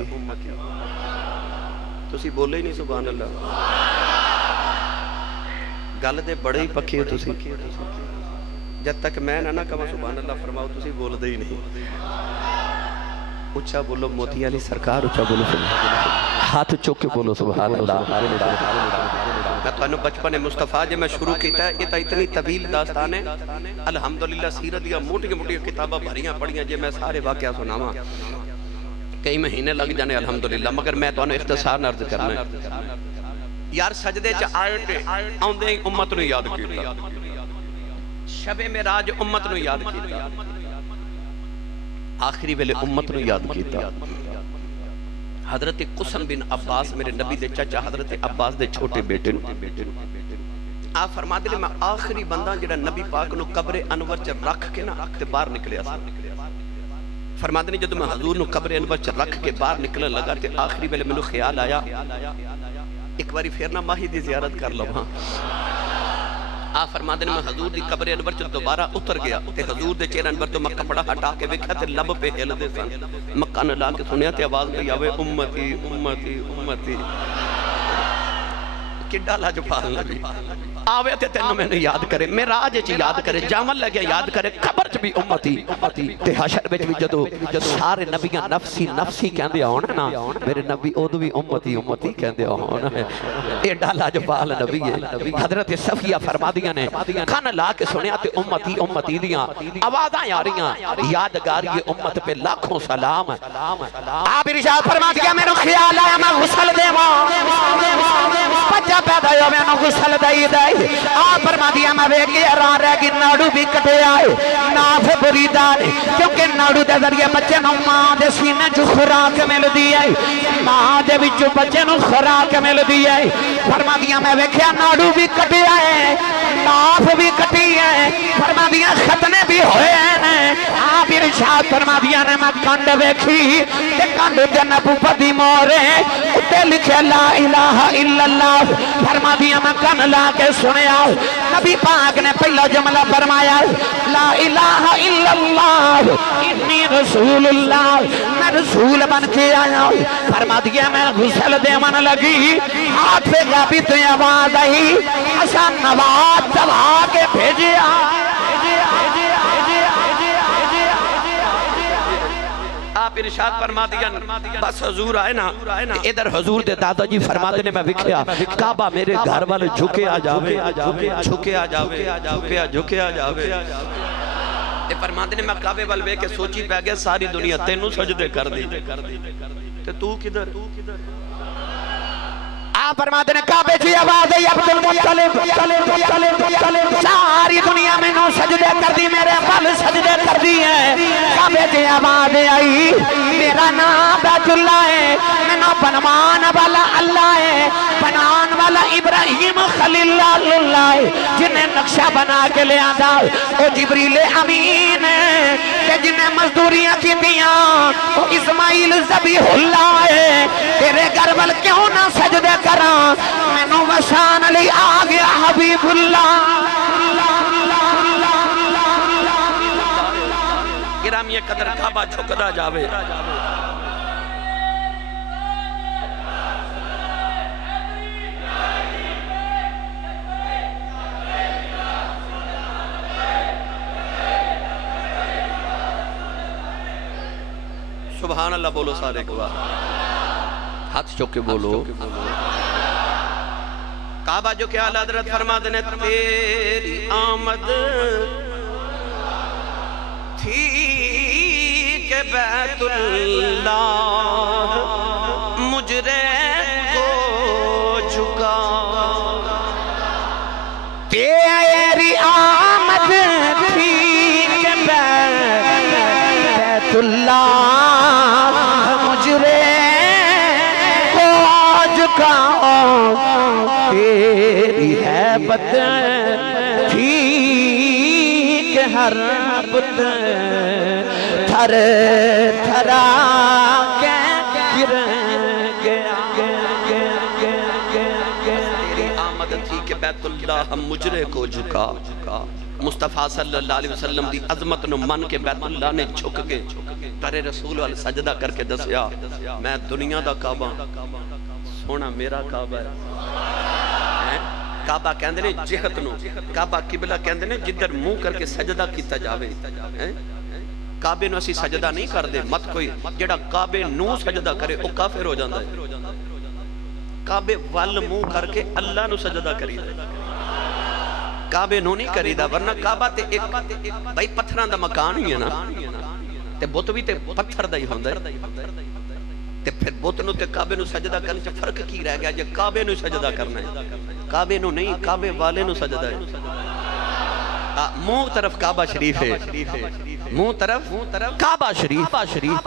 تسی بولے ہی نہیں سبحان اللہ گل دے بڑے ہی پکے ہو تسی جب تک میں نہ کہاں سبحان اللہ فرماؤ تسی بول دے ہی نہیں اچھا بولو موتی علی سرکار اچھا بولو ہاتھ چوک کے بولو سبحان اللہ میں تو انہوں بچپن مصطفیٰ جے میں شروع کیتا ہے یہ تا اتنی طویل داستان ہے الحمدللہ سیرت یا موٹی کتابہ بھریاں پڑھیاں جے میں سارے واقعہ سناواں کئی مہینے لگ جانے الحمدللہ مگر میں تو انہوں اختصار نرد کرنا ہے یار سجدے چا آئے آؤندے امت نو یاد کیتا شب معراج امت نو یاد کیتا آخری ویلے امت نو یاد کیتا حضرت قسم بن عباس میرے نبی دے چچا حضرت عباس دے چھوٹے بیٹے نو آپ فرما دے میں آخری بندہ جڑا نبی پاک نو قبر انور چا رکھ کے نا تے باہر نکلے آسا فرما دے جدو میں حضور نو قبر انور چا رکھ کے باہر نکلے لگا تے آخری ویلے میں نو خیال آیا ایک باری پھرنا ماہی دی زیارت کر لو ہاں آپ فرما دے میں حضور دی قبر انور چا دوبارہ اتر گیا تے حضور دے چہرہ انور تو میں کپڑا ہٹا کے وکھا تے لب پہ ہل دے سن مکان لا کے سنیا تے آواز میں یاوے امتی امتی امتی کڈا لاجواب نبی آوے تے تینوں میں نے یاد کرے معراج چ یاد کرے جاون لگیا یاد کرے قبر چ بھی امتی تے حشر وچ بھی جدو سارے نبیاں نفسی نفسی کہندے ہون نا میرے نبی اودوں بھی امتی امتی کہندے ہون ایڈا لاجواب نبی ہے حضرت صفیہ فرمادیاں نے کان لا کے سنیا تے امتی امتی دیاں آوازاں آ رہیاں یادگاری امت پہ لاکھوں سلام آپ ارشاد فرما دیا میرے خیال آیا میں غسل دیواں بچہ پیدا ہو میں نے غسل دائی آپ فرما دیا میں ویک کے حیران رہ گی ناڑو بھی کٹے آئے ناف بری دانے کیونکہ ناڑو دے ذریعے بچے نو ماں دے سینے جو خوراک مل دی ہے ماں دے وچوں بچے نو خوراک مل دی ہے فرما دیا میں ویکھیا ناڑو بھی کٹے آئے ناف بھی کٹی ہے فرما دیا ختنے بھی ہوئے ہیں آپ ارشاد فرما دیا نے میں کنڈ ویکھی تے کنڈ تے نبوت دی مورے اتے لکھے لا الہ الا اللہ فرما دیا میں کن لا کے سنیا نبی پاک نے پہلا جملہ فرمایا لا الہ الا اللہ انی رسول اللہ میں رسول بن کے آیا فرما دیا میں غسل دیوان لگی ہاتھ پہ غابی تو آواز آئی حسن نواز چلا کے بھیجیا آپ ارشاد فرما دیا بس حضور آئے نا ادھر حضور دے دادا جی فرما دینے میں وکھیا کعبہ میرے گھر والے جھکے آ جاوے جھکے آ جاوے جھکے آ جاوے اے فرما دینے میں کعبے والے کے سوچی پہ گیا ساری دنیا تینوں سجدے کر دی تے تو کدھر آپ فرما دینے کعبے جی آواز ہے عبدالمطلب ساری دنیا میں نو سجدے کر دی میرے پل سجدے کر دی ہیں کعبے جی آواز آئی میرا دا نام بیت اللہ ہے، مینوں بنوان والا اللہ ہے، بنان والا ابراہیم خلیل اللہ ہے، جنہیں نقشہ بنا کے لے آدھا او جبریل امین ہے، کہ جنہیں مزدوریاں کی دیاں او اسماعیل ذبیح اللہ ہے، تیرے گربل کیوں نہ سجدے کران، مینوں وشان علی آگیا حبیب اللہ۔ گرامی قدر کعبہ جھکدا جاوے، سبحان اللہ بولو سارے کو ہاتھ چوکے بولو۔ کعبہ جو کہ اعلی حضرت فرما دینے تیری آمد تھی کہ بیت اللہ مجرے کو جھکا، تیری آمد تھی کہ بیت اللہ مجرے کو جھکا، تیری حیبت تھی کہ ہر بت تھر تھرا کے گر گیا۔ تیری آمد تھی کہ بیت اللہ مجرے کو جھکا، مصطفیٰ صلی اللہ علیہ وسلم دی عظمت نو من کے بیت اللہ نے جھک کے پرے رسول والے سجدہ کر کے دسیا میں دنیا دا کعبہ سونا میرا کعبہ ہے۔ کعبہ کہندے نے جہت نو، کعبہ قبلہ کہندے نے جدھر منہ کر کے سجدہ کیتا جاوے، کعبے نو اسی سجدہ نہیں کر دے، مت کوئی جڑا کعبے نو سجدہ کرے او کافر ہو جاندہ ہے، کعبے وال منہ کر کے اللہ نو سجدہ کری دے، کعبے نو نہیں کری دا، ورنہ کعبہ تے ایک بھائی پتھران دا مکان ہی ہے نا، تے بت بھی تے پتھر دا ہی ہوندہ ہے، تے پھر بت نو تے کعبے نو سجدہ کرنے سے فرق کی رہ گیا، جے کعبے نو سجدہ کرنا ہے، کعبے نو نہیں کعبے والے نو سجدہ ہے، منہ طرف کعبہ شریف ہے، منہ طرف کعبہ شریف،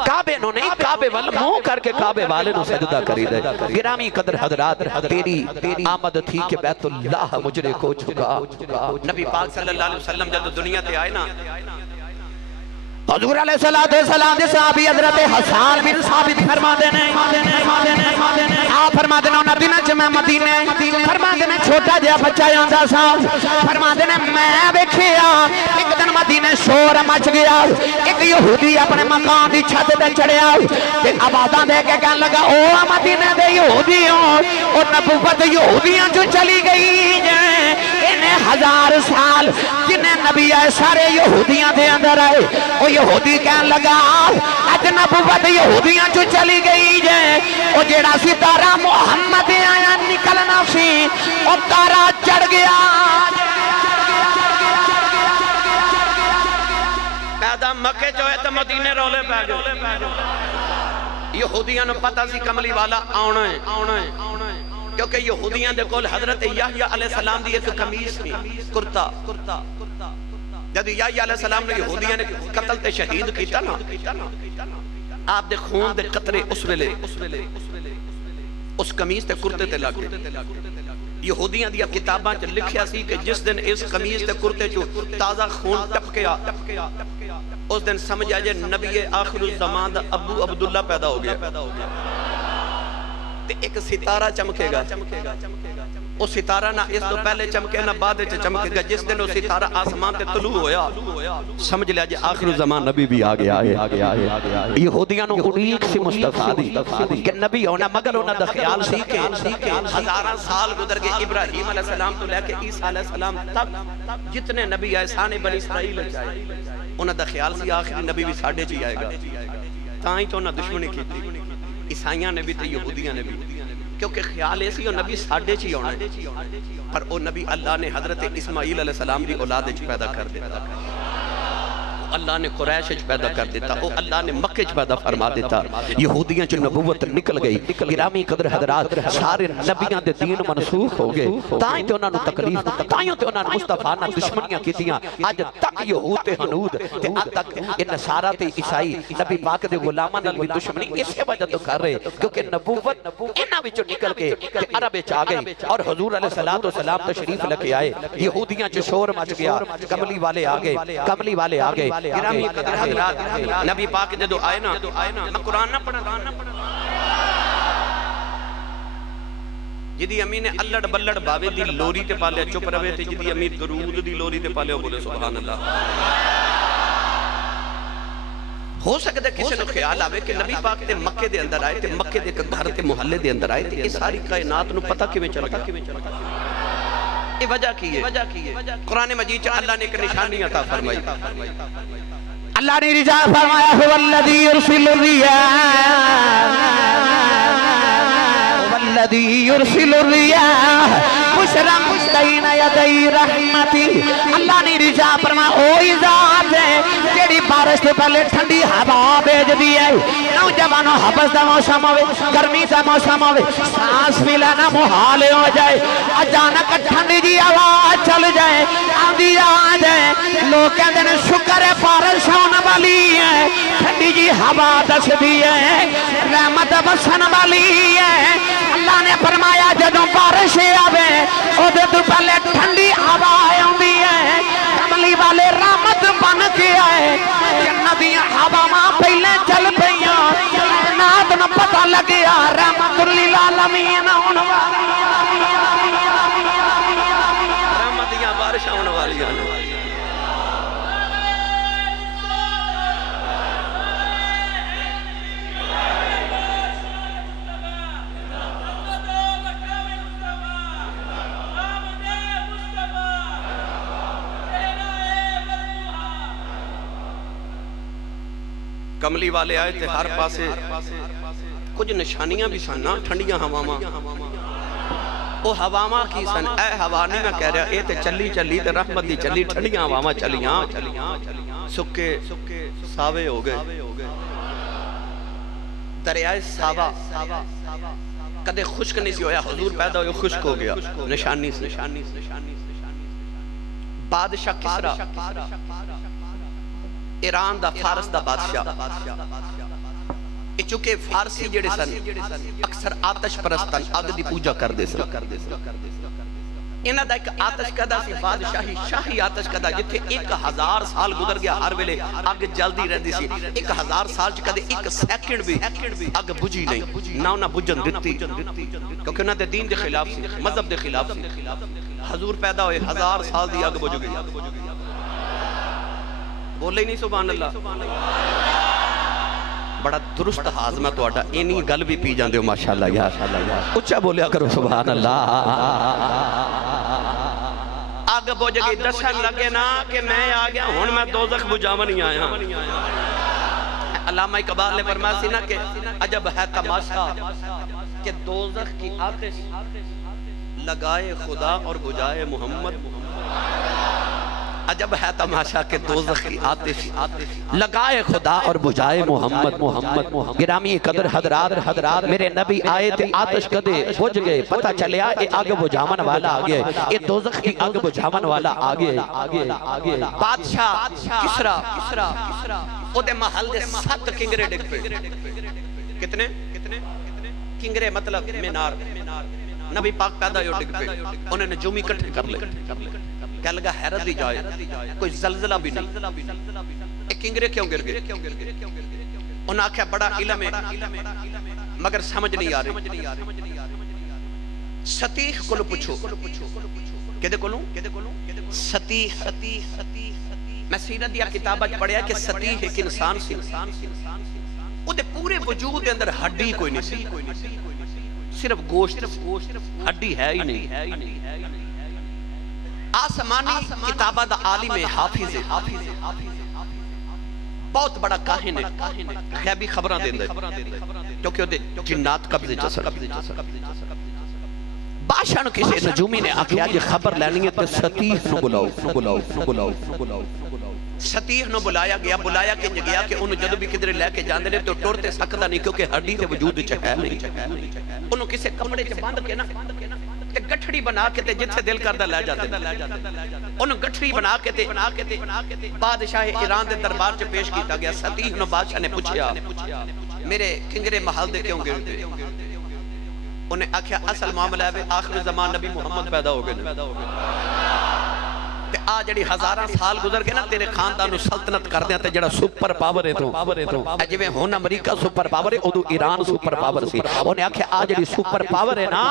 کعبے نو نہیں کعبے وال منہ کر کے کعبے والے نو سجدہ کری دے۔ گرامی قدر حضرات، تیری آمد تھی کہ بیت اللہ مجرے کو جھکا۔ نبی پاک صلی اللہ علیہ وسلم جب دنیا تے آئے نا، حضور علیہ السلام دے صحابی حضرت حسان بن ثابت فرما دینے، آپ فرما دینے انہاں دنوں چ میں مدینے، فرما دینے چھوٹا جہا بچہ آندا سا، فرما دینے میں ویکھیا ایک دن مدینے شور مچ گیا، ایک یہودی اپنے مکان دی چھت تے چڑھیا تے آوازاں دے کے کہن لگا او مدینے دے یہودیوں، او نبوت یہودیاں جو چلی گئی انہیں 1000 سال جنہیں نبی آئے سارے یہودیاں دے اندر آئے، او یہودی کہن لگا اج نبوت یہودیاں جو چلی گئی جائے، او جیڑا ستارہ محمد آیا نکلنا سی او تارہ چڑھ گیا۔ پیدا مکے جو ہے تو مدینے رولے پہ گئے، یہودیاں نو پتہ سی کملی والا آنا ہے، کیونکہ یہودیاں دے کول حضرت یحییٰ علیہ السلام دی ایک قمیص تھی، کرتا، جب یحییٰ علیہ السلام نے یہودیاں نے قتل تے شہید کیتا نا، آپ دے خون دے قطرے اس ویلے اس قمیص تے کرتے تے لگ گئے۔ یہودیاں دیا کتاباں چ لکھیا سی کہ جس دن اس قمیص تے کرتے چو تازہ خون ٹپکیا، اس دن سمجھا جے نبی آخر الزمان دا ابو عبداللہ پیدا ہو گیا، تے ایک ستارہ چمکے گا، وہ ستارہ نہ اس تو پہلے چمکے نہ بعد چمکے گا، جس دن وہ ستارہ آسمان تے طلوع ہویا سمجھ لیا جے آخر الزمان نبی بھی آگے آئے۔ یہودیاں نو اڑیق سی مصطفیٰ دی کہ نبی ہونا، مگر ہونا دا خیال سی کہ 1000 سال گزر گئے ابراہیم علیہ السلام تو لے کے عیسیٰ علیہ السلام تک جتنے نبی آئے سانے بنی اسرائیل چاہے، انہاں دا خیال سی آخری نبی بھی ساڑھے چی آئے گا، تائیں تو انہاں دشمنی کی تھی، عیسائیاں نے بھی تے یہودیاں نے بھی، کیونکہ خیال ایسی وہ نبی ساڑھے چی ہونا ہے، پر وہ نبی اللہ نے حضرت اسماعیل علیہ السلام دی اولاد پیدا کر دیتا، اللہ نے قریش پیدا کر دیتا او اللہ نے مکہ پیدا فرما دیتا یہودیاں جو نبوت نکل گئی گرامی قدر حضرات سارے نبیاں دے دین منسوخ ہو گئے تائیں تے انہاں نو تکلیف تائیں تے انہاں نے مصطفیٰ نال دشمنیاں کیتیاں اج تک یہود تے ہنود تے اج تک یہ نصارا تے عیسائی نبی پاک دے غلاماں نال بھی دشمنی اس وجہ تو کر رہے کیونکہ نبوت انہاں وچوں نکل کے عرب وچ آ گئی اور حضور علیہ الصلوۃ والسلام تشریف لے کے آئے یہودیاں چ شور مچ گیا کملی والے آ گئے کملی والے آ گئے گرامی قدر حضرات نبی پاک جدو آئے نا میں قرآن نہ پڑھا جدی امین اللڑ بلڑ باوے دی لوری تے پالے چپ روے تے جدی امین درود دی لوری تے پالے وہ بولے سبحان اللہ ہو سکتا ہے کسی نے خیال آوے کہ نبی پاک تے مکے دے اندر آئے تے مکے دے گھر تے محلے دے اندر آئے تے یہ ساری کائنات نو پتہ کیویں چل گیا یہ وجہ کی ہے قرآن مجید چاہ اللہ نے ایک نشانی عطا فرمائی اللہ نے رجا فرمایا هو الذی یرسل الریاح بشرا بین یدی رحمتی اللہ نے رجا فرمایا اوہی ذات ہے جیڑی بارش سے پہلے ٹھنڈی ہوا بھیج دی ہے نوجوانوں حبس دا موسم ہوئے گرمی دا موسم ہوئے سانس بھی لینا محال ہو جائے اچانک ٹھنڈی جی آواز چل جائے آندھی آ جائے لوگ کہتے ہیں شکر ہے بارش ہونے والی ہے ٹھنڈی جی ہوا دس دی ہے رحمت بسن والی ہے اللہ نے فرمایا جدوں بارش آوے اودے تو پہلے ٹھنڈی ہوا آوندی ہے کملی والے رحمت بن کے آئے ندیاں ہواواں پہلے چل پئیاں کائنات نوں پتہ لگیا رحمت للعالمین ہون والی رحمتیاں بارش آن والی کملی والے آئے تھے ہر پاسے کچھ نشانیاں بھی سننا ٹھنڈیاں ہواما او ہواما کی سن اے ہوا نہیں میں کہہ رہا اے تے چلی چلی تے رحمت دی چلی ٹھنڈیاں ہواما چلیاں سکے ساوے ہو گئے دریائے ساوا کدے خشک نہیں سی ہویا حضور پیدا ہوئے خشک ہو گیا نشانی سے بادشاہ کسرا ایران دا فارس دا بادشاہ چونکہ فارسی جڑے سن اکثر آتش پرستان آگ دی پوجا کر دے سن انہاں دا ایک آتش کدا سی بادشاہی شاہی آتش کدا جتھے 1000 سال گزر گیا ہر ویلے آگ جلدی رہندی سی 1000 سال چ کدے ایک سیکنڈ بھی آگ بجھی نہیں نہ انہاں بجھن دتی کیونکہ انہاں دے دین دے خلاف سی مذہب دے خلاف سی حضور پیدا ہوئے 1000 سال دی آگ بجھ گئی بولے ہی نہیں سبحان اللہ بڑا درست حاضمہ تو آٹا اینی گل بھی پی جاندے ہو ماشاءاللہ یا اچھا بولیا کرو سبحان اللہ آگ بوجھ گئی دسن لگے نا کہ میں آگیا ہون میں دوزخ بجاون نہیں آیا علامہ اقبال نے فرمایا سی نا کہ عجب ہے تماشا کہ دوزخ کی آتش لگائے خدا اور بجائے محمد عجب ہے تماشا کہ دوزخ کی آتش لگائے خدا اور بجائے محمد گرامی قدر حضرات میرے نبی آئے تھے آتش کدے بجھ گئے پتہ چلیا اے آگ بجھاون والا آگئے اے دوزخ کی آگ بجھاون والا آگئے بادشاہ کسرا او دے محل دے 7 کنگرے ڈگ پہ کتنے کنگرے مطلب مینار نبی پاک پیدا ہو ڈگ پہ انہوں نے جومی کٹھے کر لے کہہ لگا حیرت دی جائے کوئی زلزلہ بھی نہیں ایک کنگرے کیوں گر گئے انہوں نے آکھا بڑا علم ہے مگر سمجھ نہیں آ رہے ستیخ کو لو پوچھو کہتے کو لوں ستیخ میں سیرت دیا کتابہ پڑھیا کہ ستیخ ایک انسان سی وہ دے پورے وجود دے اندر ہڈی کوئی نہیں سی صرف گوشت ہڈی ہے ہی نہیں آسمانی کتابہ دا عالم حافظ بہت بڑا کاہن ہے غیبی خبران دے اندر کیونکہ وہ دے جنات قبضے جسر بادشاہ نو کسی نجومی نے آکھیا جی خبر لینی ہے تے ستیح نو بلاؤ ستیح نو بلایا کہ گیا کہ انہوں جدو بھی کدھر لے کے جاندے نے تو ٹورتے سکتا نہیں کیونکہ ہڈی تے وجود ہے نہیں انہوں کسے کمڑے چ بند کے نا تے گٹھڑی بنا کے تے جتھے دل کردہ لے جاتے انہوں گٹھڑی بنا کے تے بادشاہ ایران دے دربار چ پیش کیتا گیا ستیح نو بادشاہ نے پوچھیا میرے کنگرے محل دے کیوں گر دے انہیں آکھیا اصل معاملہ ہے آخر زمان نبی محمد پیدا ہو گئے تے آ جڑی ہزاراں سال گزر گئے نا تیرے خاندانو سلطنت کر دیا تے جڑا سپر پاور ہے تو جویں ہن امریکہ سپر پاور ہے ادو ایران سپر پاور سی انہیں آکھیا آ جڑی سپر پاور ہے نا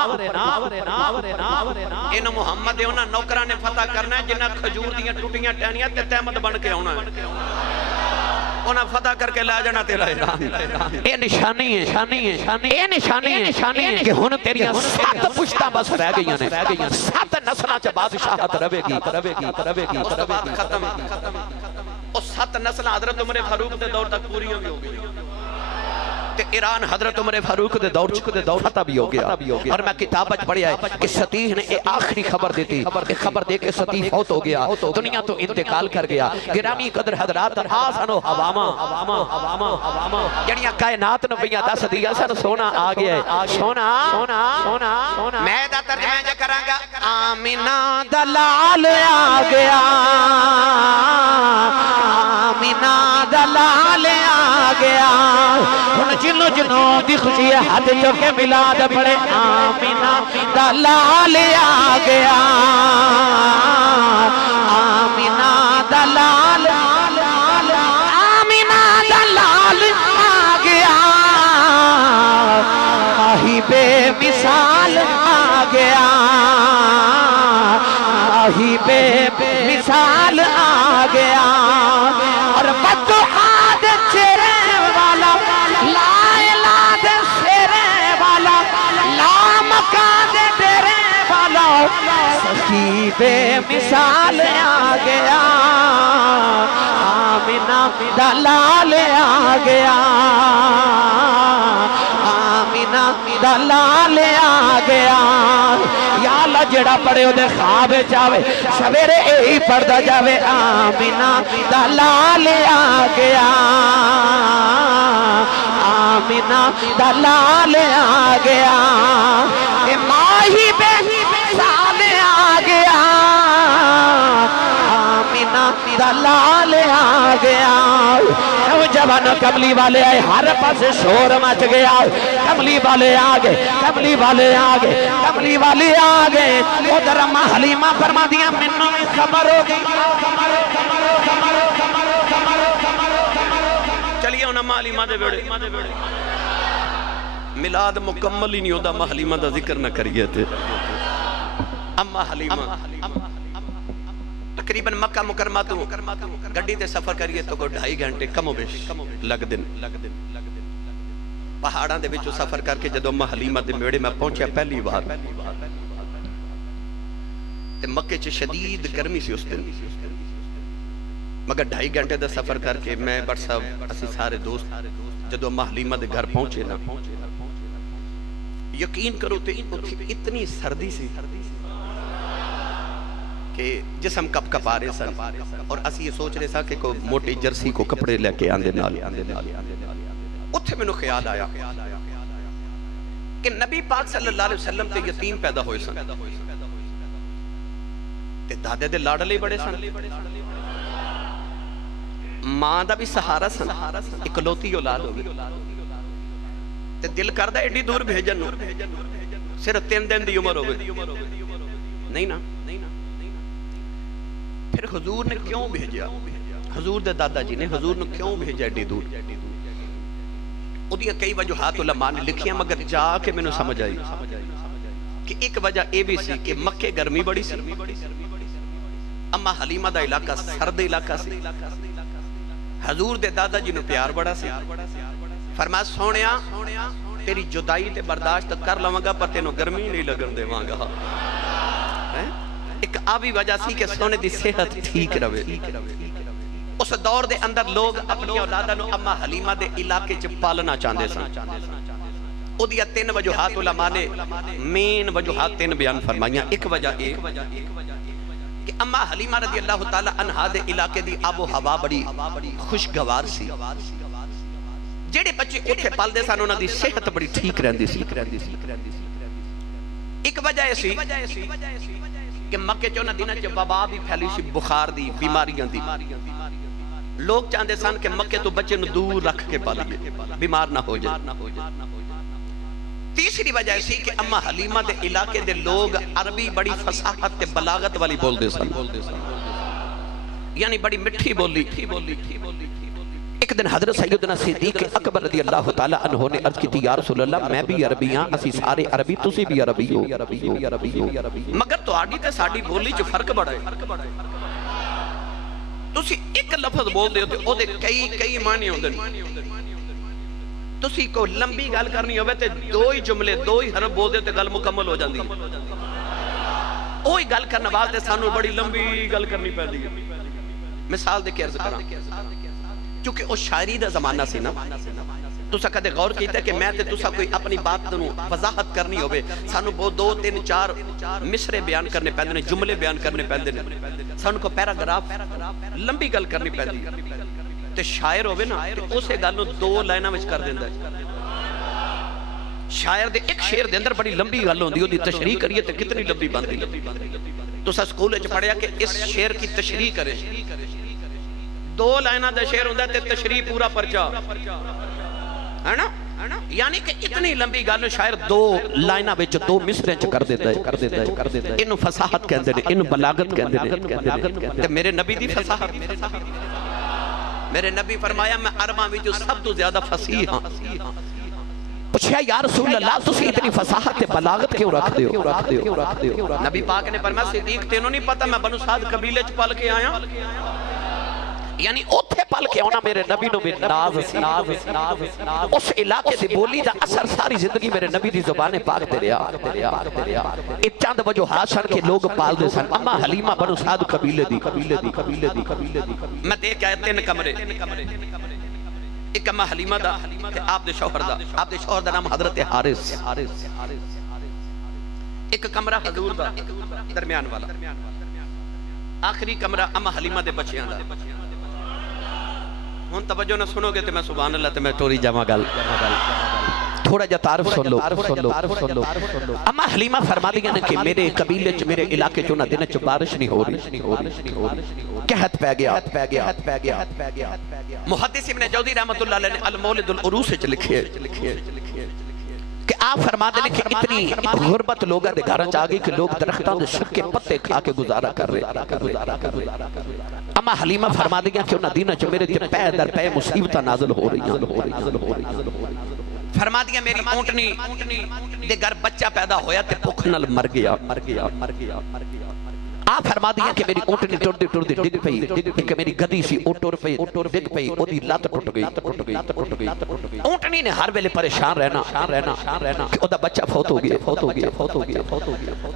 انہوں محمد ہے انہوں نوکران نے فتح کرنا ہے جنہ کھجور دیاں ٹوٹیاں ٹہنیاں تے تحمد بن کے ہونا ہے انہاں فتح کر کے لے جانا تیرا ایران اے نشانی ہے کہ ہن تیریاں 7 پشتاں بس رہ گئیاں نے 7 نسلاں چ بادشاہت رہے گی ختم اور 7 نسلاں حضرت عمر فاروق دے دور تک پوری ہو گئی تے ایران حضرت عمر فاروق دے دور فتح بھی ہو گیا اور میں کتاب اچ پڑھیا ہے کہ ستیح نے اے آخری خبر دیتی کہ خبر دے کے ستیح فوت ہو گیا دنیا تو انتقال کر گیا گرامی قدر حضرات آسن و حواما جڑیاں کائنات نو پہیاں دس دیا سن سونا آ گیا ہے سونا میں دا ترجمہ جا کراں گا آمینہ دلال آ گیا آمینہ دلال آ گیا جنوں دی خوشی ہاتھ چوکے ملاد پڑے آمینہ دلال آ گیا آمینہ دلال آ گیا ماہی بے مثال آ گیا ماہی بے مثال آ گیا اور بدحاد چہرے والا سخی بے مثال آ گیا آمینہ دلال آ گیا آمینہ دلال آ گیا یا اللہ جڑا پڑے دے خواب جاوے سویرے ہی پڑھدا جاوے آمینہ دلال آ گیا آمینہ دلال آ گیا اے ماہی بے مثال آ گیا آمینہ دلال آ گیا جوان کملی والے آئے ہر پاس شور مچ گیا کملی والے آگے کملی والے آگے کملی والے آگے ادھر اماں حلیمہ فرما دیا منوں میں خبر ہو گئی چلیے انہاں اماں حلیمہ دے بیڑے ملاد مکمل ہی نہیں ہوتا اماں حلیمہ دا ذکر نہ کریے تھے اماں حلیمہ تقریباً مکہ مکرمہ تو گڑی تے سفر کریے تو کو 2.5 گھنٹے کم و بیش لگ دن پہاڑاں دے وچوں سفر کر کے جدوں اماں حلیمہ دے میڑے میں پہنچیا پہلی بار تے مکے چ شدید گرمی سی اس دن مگر 2.5 گھنٹے دا سفر کر کے میں بڑ صاحب اسی سارے دوست جدوں اماں حلیمہ دے گھر پہنچے نا یقین کرو تے اتنی سردی سی کہ جسم کپ کپ آ رہے سن اور اسی یہ سوچ رہے سا کہ کوئی موٹی جرسی کو کپڑے لے کے آندے نال اتھے میں نو خیال آیا کہ نبی پاک صلی اللہ علیہ وسلم تے یتیم پیدا ہوئے سن تے دادے دے لاڈلے بڑے سن ماں دا بھی سہارا سن اکلوتی اولاد ہوگی تے دل کردہ ایڈی دور بھیجن نو صرف 3 دن دی عمر ہوگی نہیں نا پھر حضور نے کیوں بھیجیا حضور دے دادا جی نے حضور نے کیوں بھیجا ایڈی دور کئی وجوہات علماء نے لکھیاں مگر جا کے میں نے سمجھ آئی کہ ایک وجہ اے بھی سی کہ مکے گرمی بڑی سی اما حلیمہ دا علاقہ سرد علاقہ سی حضور دے دادا جی نے پیار بڑا سی فرمایا سونیا تیری جدائی تے برداشت کر لواں گا پر تینوں گرمی نہیں لگن دے وانگا ایک آبی وجہ سی کہ سونے دی صحت ٹھیک روے اس دور دے اندر لوگ اپنی اولادہ نو اما حلیمہ دے علاقے چ پالنا چاندے سن او دیا 3 وجوہات علماء نے مین وجوہات 3 بیان فرمائیاں. ایک وجہ کہ اما حلیمہ رضی اللہ تعالی عنہا دے علاقے دی آب و ہوا بڑی خوشگوار سی. جڑے بچے اٹھے پال دے سن انہاں دی صحت بڑی ٹھیک رہندی سی. ایک وجہ ایسی کہ مکے چ انہاں دناں چ وبا بھی پھیلی سی, بخار دی, بیماریاں دی. لوگ چاہندے سن کہ مکے تو بچے نو دور رکھ کے پالیے, بیمار نہ ہو جائے. تیسری وجہ ایسی کہ اما حلیمہ دے علاقے دے لوگ عربی بڑی فصاحت تے بلاغت والی بول دے سن, یعنی بڑی مٹھی بولی. ایک دن حضرت سیدنا صدیق اکبر رضی اللہ تعالی عنہ نے عرض کی تھی, یا رسول اللہ میں بھی عربی ہاں, اسی سارے عربی, تسی بھی عربی ہو, مگر تو آڈی تے ساڑی بولی جو فرق بڑا ہے. تسی ایک لفظ بول دے ہوتے او دے کئی معنی ہوں دن. تسی کو لمبی گل کرنی ہوئے تے 2 جملے 2 حرف بول دے تے گل مکمل ہو جاندی. اوہی گل کرنا واسطے سانو بڑی لمبی گل کرنی پہ دی. مثال دے کے عرض کرا, چونکہ او شاعری دا زمانہ سے نا, تسا کدے غور کیتا ہے کہ میں تے تسا کوئی اپنی بات دنوں وضاحت کرنی ہوئے سانو بہت 2 3 4 مصرے بیان کرنے پہندے نے, جملے بیان کرنے پہندے نے, سانو کو پیراگراف لمبی گل کرنی پہندی. تے شاعر ہوئے نا اسے گل نو 2 لائناں وچ کر دیندا ہے. شاعر دے ایک شعر دے اندر بڑی لمبی گل ہوندی, او دی تشریح کریے تے کتنی لمبی بندی. تسا سکول وچ پڑھیا کہ اس شعر کی تشریح کرے, 2 لائناں دا شعر ہوندا تے تشریح پورا پرچا ہے نا. یعنی کہ اتنی لمبی گل شاعر 2 لائناں وچ 2 مصرے چ کر دیندا ہے. اینو فصاحت کہندے نے, اینو بلاغت کہندے نے. تے میرے نبی دی فصاحت, میرے نبی فرمایا میں عرباں وچ سب تو زیادہ فصیح ہاں. پوچھا یا رسول اللہ تسی اتنی فصاحت تے بلاغت کیوں رکھ دیو؟ نبی پاک نے فرمایا صدیق تینوں نہیں پتہ میں بنو سعد قبیلے چ پل کے آیا, یعنی اوتھے پل کے ہونا میرے نبی نو میرے ناز سی. اس علاقے دی بولی دا اثر ساری زندگی میرے نبی دی زبان پاک تے رہا. ایک چند وجوہات سن کے لوگ پال دے سن. اما حلیمہ بنو سعد قبیلے دی. میں دیکھ آیا 3 کمرے, ایک اما حلیمہ دا تے آپ دے شوہر دا نام حضرت حارث. ایک کمرہ حضور دا درمیان والا, آخری کمرہ اما حلیمہ دے بچیاں دا. ہون توجہ نہ سنو گے تے میں سبحان اللہ تے میں ٹوری جامع گل تھوڑا جا تعارف سن لو. اما حلیمہ فرما دیا نے کہ میرے قبیلے چ میرے علاقے چ نہ دن چ بارش نہیں ہو رہی, قحط پہ گیا. محدث ابن جوزی رحمۃ اللہ علیہ نے المولد العروس وچ لکھے کہ آپ فرما دے کہ اتنی غربت لوگاں دے گھراں چ آ گئی کہ لوگ درختاں دے شک کے پتے کھا کے گزارا کر رہے. اما حلیمہ فرما دیا کہ انہاں دیناں چ میرے تے پے در پے مصیبتاں نازل ہو رہی. فرما دیا میری اونٹنی دے گھر بچہ پیدا ہویا تے بھوک نال مر گیا. آپ فرما دیا کہ میری اونٹنی ٹردی ڈگ پئی, کہ میری گدی سی او ٹر پئی ڈگ پئی, او دی لت ٹوٹ گئی. اونٹنی نے ہر ویلے پریشان رہنا کہ او دا بچہ فوت ہو گیا.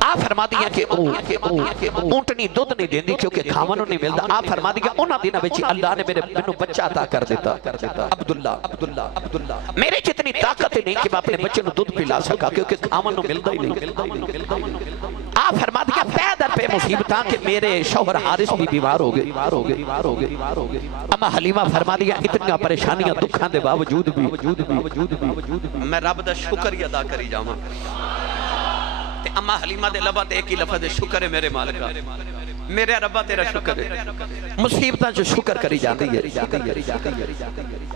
آپ فرما دیا کہ اونٹنی دودھ نہیں دیندی کیونکہ کھاونوں نہیں ملدا. آپ فرما دیا انہاں دناں وچ اللہ نے مینوں بچہ عطا کر دیتا, عبداللہ. میرے جتنی طاقت نہیں کہ میں اپنے بچے نوں دودھ پلا سکا کیونکہ کھاونوں ملدا ہی نہیں. آپ فرما دیا پے در پے مصیبتاں کہ میرے شوہر حارث بھی بیمار ہو گئے. اما حلیمہ فرما دیا اتنی پریشانیاں دکھاں دے باوجود بھی میں رب دا شکر ادا کری جاواں. تے اما حلیمہ دے لبا تے ایک ہی لفظ ہے, شکر ہے میرے مالکا, میرے ربا تیرا شکر ہے. مصیبتاں جو شکر کری جاندی ہے.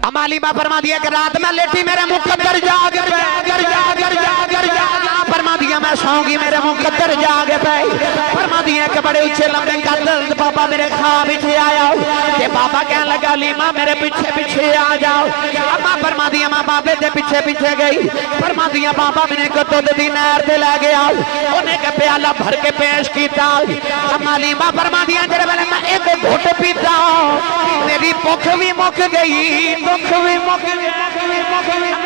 اما حلیمہ فرما دیا کہ رات میں لیٹی میرے مقدر جاگ فرما دیا میں سوں گی میرے مقدر جاگ پہ. فرما دیا کہ بڑے اچھے لمبے قدر بابا میرے خواب پیچھے آیا کہ بابا کہنے لگا حلیمہ میرے پیچھے آ جاؤ. اما فرما دیا ماں بابے دے پیچھے گئی. فرما دیا بابا میں نے کو دودھ دی نہر تے لے گیا, انہیں کہ پیالہ بھر کے پیش کیتا. اما حلیمہ فرما دیا جڑے والے میں ایک گھٹ پیتا میری بھوک بھی مک گئی.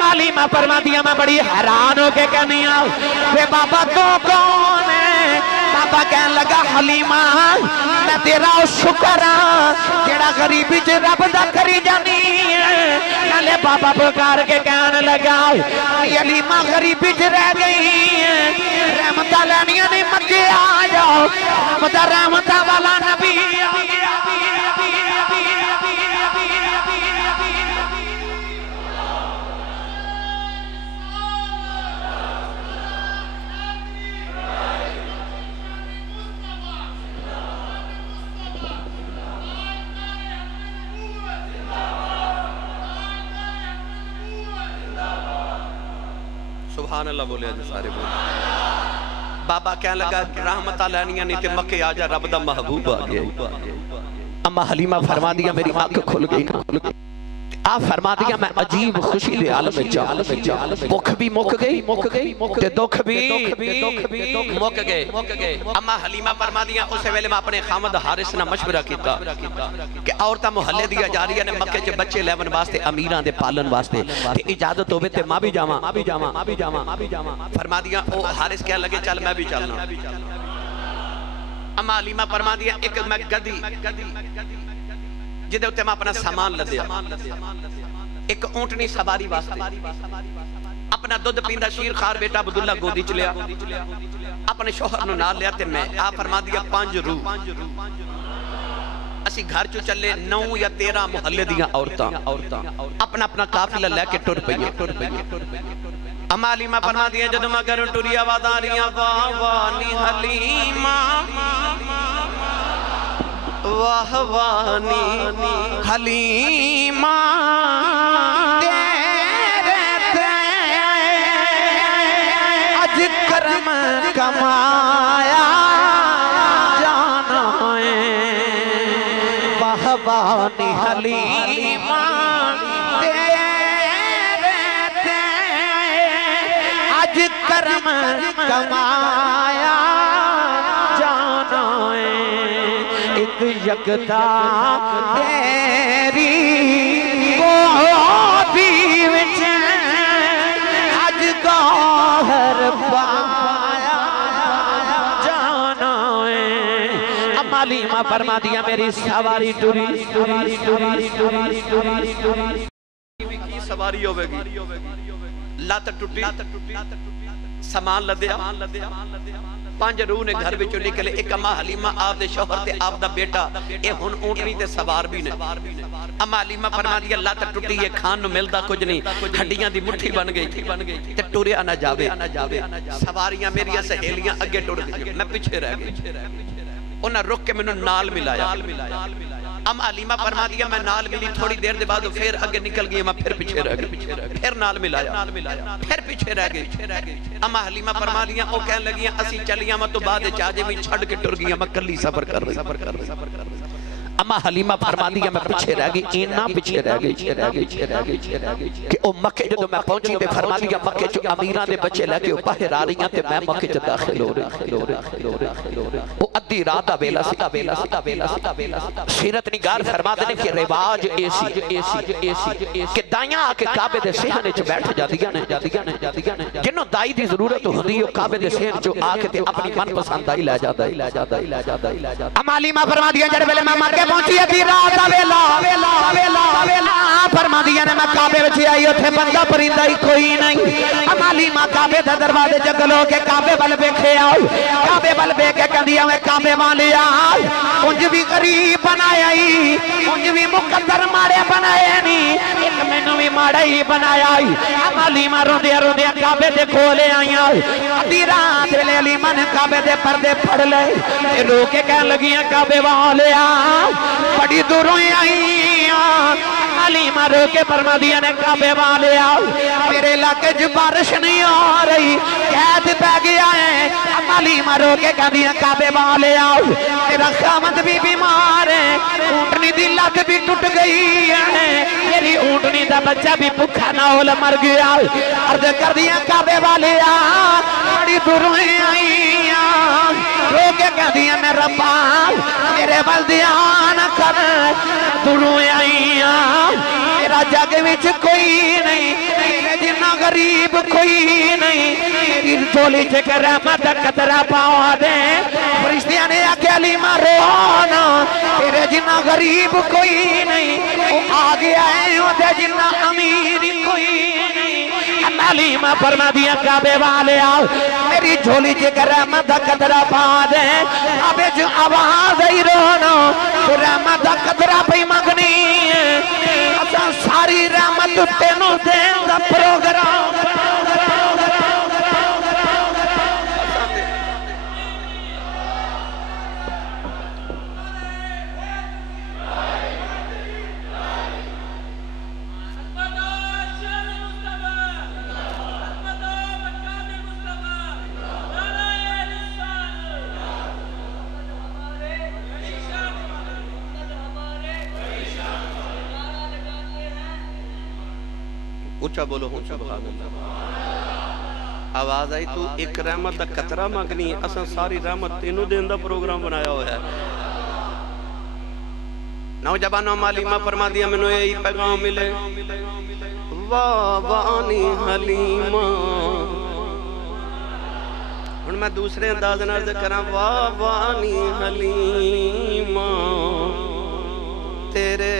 حلیمہ فرما دیا میں بڑی حیران ہو کے کہنی آؤ کہ بابا تو کون ہے؟ بابا کہن لگا حلیمہ میں تیرا شکر جڑا غریبی چ رب دا کری جانی نالے بابا پکار کے کہن لگا حلیمہ غریبی چ رہ گئی رحمتہ لینیاں نے مکے آ جاؤ رحمتہ والا نبی آ گیا سبحان اللہ بولے آج سارے بولے بابا کہنے لگا رحمت لینیاں نہیں تے مکے آجا رب دا محبوب آگیا اما حلیمہ فرما دیا میری آنکھ کھل گئی آپ فرما دیا میں عجیب خوشی دے عالم جا بکھ بھی مک گئی تے دکھ بھی مک گئے اما حلیمہ فرما دیا اسے ویلے میں اپنے خامد حارس نہ مشورہ کیتا کہ عورتہ محلے دیا جا رہی ہے مکے چے بچے لیون واسطے امیران دے پالن واسطے تے اجازت ہوئے تے ماں بھی جاواں فرما دیا او حارس کہنے لگے چل میں بھی چلنا اما حلیمہ فرما دیا ایک میں گدی جدے ہوتے میں اپنا سامان لدیا ایک اونٹنی سواری واسطے اپنا دودھ پیندا شیر خار بیٹا عبداللہ گودی چلیا اپنے شوہر نو نال لیا تے میں آپ فرما دیا 5 روح اسی گھر چو چلے 9 یا 13 محلے دیا عورتاں اپنا اپنا قافلہ لے کے ٹر پئیے اما حلیمہ فرما دیا جدو میں گھر ٹریا واداریاں وانی حلیمہ واہ وانی حلیمہ تیرے اج کرم کمایا جانا ہے واہ وانی حلیمہ تیرے اج کرم کمایا یکتا تیری گودی وچ اج گوہر پایا جانا ہے اما حلیمہ فرما دیا میری سواری ٹری کی سواری ہوئے گی لات ٹوٹی سامان لدیا 5 روح نے گھر بچوں نکلے ایک اما حلیمہ آپ دے شوہر تے آپ دا بیٹا اے ہن اونٹنی تے سوار بھی نے اما حلیمہ فرما دیا اللہ تے ٹوٹی یہ کھان نو ملدا کچھ نہیں ہڈیاں دی مٹھی بن گئی تے ٹوریا نہ جاوے سواریاں میری سہیلیاں اگے ٹر گئی میں پیچھے رہ گئی انہاں رک کے مینوں نال ملایا اما حلیمہ فرما دیا میں نال ملی تھوڑی دیر دے بعد پھر اگے نکل گئی میں پھر پیچھے رہ گئی پھر نال ملایا پھر پیچھے رہ گئی اما حلیمہ فرما دیا او کہنے لگیاں اسی چلیاں میں تو بعد چاجے میں چھڑ کے ٹر گئی میں کلی سفر کر رہی اما حلیمہ فرما دیا میں پیچھے رہ گئی اینا پیچھے رہ گئی کہ او مکے جدو میں پہنچی تے فرما دیا مکے جو امیران دے بچے لے کے باہر آ رہی ہیں تے میں مکے جو داخل ہو رہی وہ ادھی رات ویلا سیرت نگار فرما دینے کہ رواج ایسی کہ دائیاں آ کے کعبے دے سہنے چ بیٹھ جاندیاں نے جنوں دائی دی ضرورت ہوندی او کعبے دے سہن چ آ کے تے اپنی من پسند دائی لے جاتا اما حلیمہ فرما دیا جڑ ویلے میں مکے پہنچی ہے رات ویلا فرما دیا نے میں کعبے وچ آئی اوتھے بندہ پرندہ ہی کوئی نہیں اما حلیمہ کعبے دے دروازے تے کھلو کے کعبے ول ویکھے آؤ کعبے ول ویکھ کے کہندی میں کعبے والیا انج بھی غریب بنایا ہی انج بھی مقدر مارے بنایا نہیں ایک مینوں بھی ماڑا ہی بنایا ہی اما حلیمہ روندیاں کعبے دے کھولے آئیاں ادھی رات ویلے حلیمہ نے کعبے دے پردے پھڑ لے رو کے کہن لگیاں کعبے والیا بڑی دوروں آئیاں حلیمہ رو کے فرما دیا نے کعبے والے آؤ میرے علاقے جو بارش نہیں آ رہی قید پہ گیا ہے حلیمہ رو کے کہہ دیا کعبے والے آؤ میرا خامد بھی بیمار ہے اونٹنی دی لت بھی ٹوٹ گئی ہے میری اونٹنی دا بچہ بھی بھوکا نہ ہو مر گیا عرض کر دیا کعبے والے آؤ بڑی دوروں آئیاں رو کے کہہ دیا میں ربا میرے والدیان کر دوروں آئیاں میرا جگ وچ کوئی نہیں میرے جنہ غریب کوئی نہیں میری جھولی چ رحمت دا قطرہ پاؤ دے فرشتیاں نے آکھیا حلیمہ رونا تیرے جنہ غریب کوئی نہیں وہ آ گیا ہے وہ تے جنہ امیر کوئی نہیں حلیمہ فرما دیا کعبے والے آؤ میری جھولی چ رحمت دا قطرہ پا دے کعبے جو آواز ہی رونا تو رحمت دا قطرہ پہ مگنی ہے اساں ساری رحمت تینوں دین دا پروگرام اچھا بولو ہوں سبحان اللہ آواز آئی تو ایک رحمت دا قطرہ مانگنی ہے اساں ساری رحمت تینوں دین دا پروگرام بنایا ہوا ہے نوجوانوں حلیمہ فرما دیا میں نے یہی پیغام ملے واہ وانی حلیمہ ہن میں دوسرے انداز نال کراں واہ وانی حلیمہ تیرے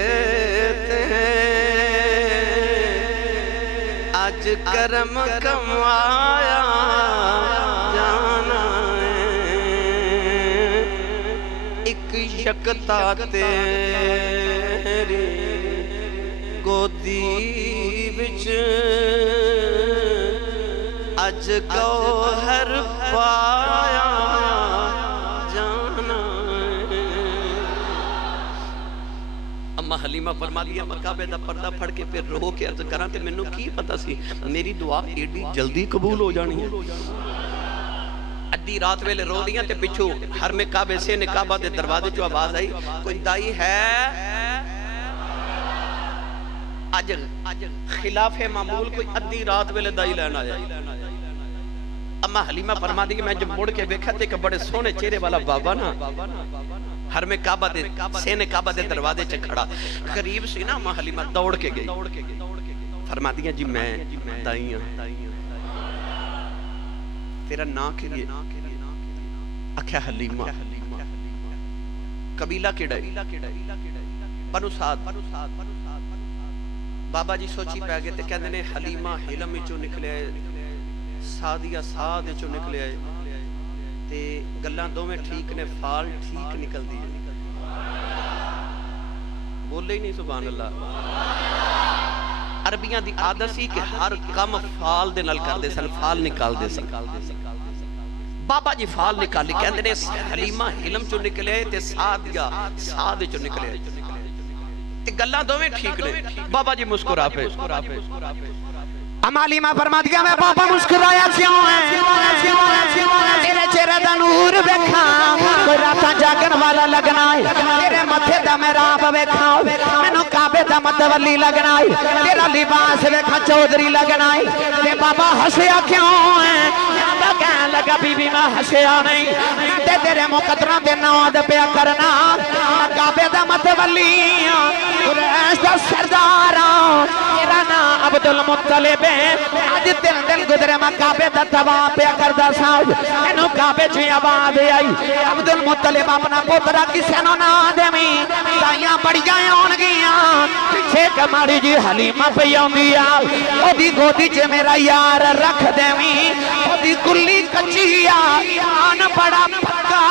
آج کرم کمایا جانا ہے ایک یکتا تیری گودی وچ اج گوہر پایا جانا ہے اما حلیمہ فرما دیا کعبے دا پردہ پھڑ کے پھر رو کے عرض کراں تے مینوں کی پتہ سی میری دعا ایڈی جلدی قبول ہو جانی ہے ادھی رات ویلے رو دیاں تے پچھو حرم کعبے سے نے کعبہ دے دروازے چوں آواز آئی کوئی دائی ہے آج خلاف معمول کوئی ادھی رات ویلے دائی لینا آیا اما حلیمہ فرما دی کہ میں جب مڑ کے دیکھا تے کہ بڑے سونے چہرے والا بابا نا حرم کعبہ دے سین کعبہ دے دروازے چ کھڑا قریب سی نا اما حلیمہ دوڑ کے گئی فرما دیا جی میں دائی ہوں تیرا نا کے لیے اکھیا حلیمہ قبیلہ کیڑا بنو سعد بابا جی سوچی پہ گئے تے کہندے نے حلیمہ حلم وچوں نکلے سعدیہ سعد وچوں نکلے تے گلاں دوویں ٹھیک نے فال ٹھیک نکل دی بولے ہی نہیں سبحان اللہ عربیاں دی عادت سی کہ ہر کم فال دے نال کردے سن فال نکال دے سن بابا جی فال نکالی کہندے نے حلیمہ حلم چوں نکلے تے سعدیہ سعد وچوں نکلے تے گلاں دوویں ٹھیک نے بابا جی مسکرا پے اما حلیمہ فرما دیا میں بابا مسکرایا کیوں ہے تیرے چہرے دا نور ویکھا کوئی راتاں جاگن والا لگنا ہے تیرے متھے دا محراب ویکھا مینوں کعبے دا متولی لگنا ہے تیرا لباس ویکھا چودھری لگنا ہے تے بابا ہسیا کیوں ہے کہنے لگا بی بی میں ہسیا نہیں تے تیرے مقدرہ دے نواد پیا کرنا کعبے دا متولی قریش دا سردار تیرا نا عبدالمطلب آج دل دل گزرے میں کعبے دا تباہ پیا کردہ ساؤ انہوں کعبے چھوئی آباد آئی عبدالمطلب اپنا پوترہ کسے نو نا دیمی دائیاں بڑیاں ہون گیاں پیچھے کماری جی حلیمہ پہ یوں گیا او دی گودی چھے میرا یار رکھ دیمی او دی کلی کچیا آن بڑا پکا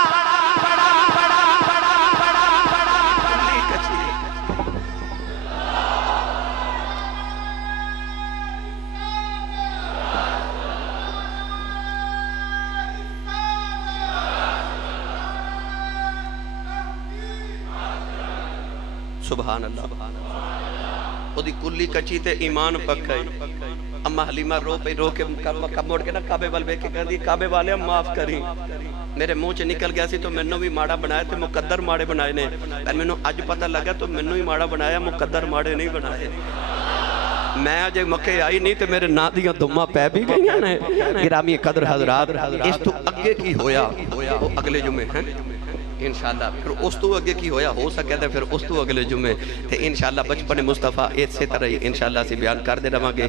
سبحان اللہ او دی کلی کچی تے ایمان پکائی اما حلیمہ رو پہ رو کے کب موڑ کے نا کعبے والے کے کہہ دی کعبے والے ہم معاف کریں میرے منہ چ نکل گیا سی تو منوں بھی ماڑا بنایا تے مقدر ماڑے بنائے نے منوں اج پتہ لگا تو منوں ہی ماڑا بنایا مقدر ماڑے نہیں بنائے میں آج مکے آئی نہیں تے میرے نا دیاں دمہ پہ بھی گئیاں نے گرامی قدر حضرات اس تو اگے کی ہویا وہ اگلے جمعے ہیں انشاءاللہ پھر اس تو اگے کی ہویا ہو سکے تھے پھر اس تو اگلے جمعے تے انشاءاللہ بچپن مصطفیٰ اسی طرح ہی انشاءاللہ سے بیان کر دے رہا گے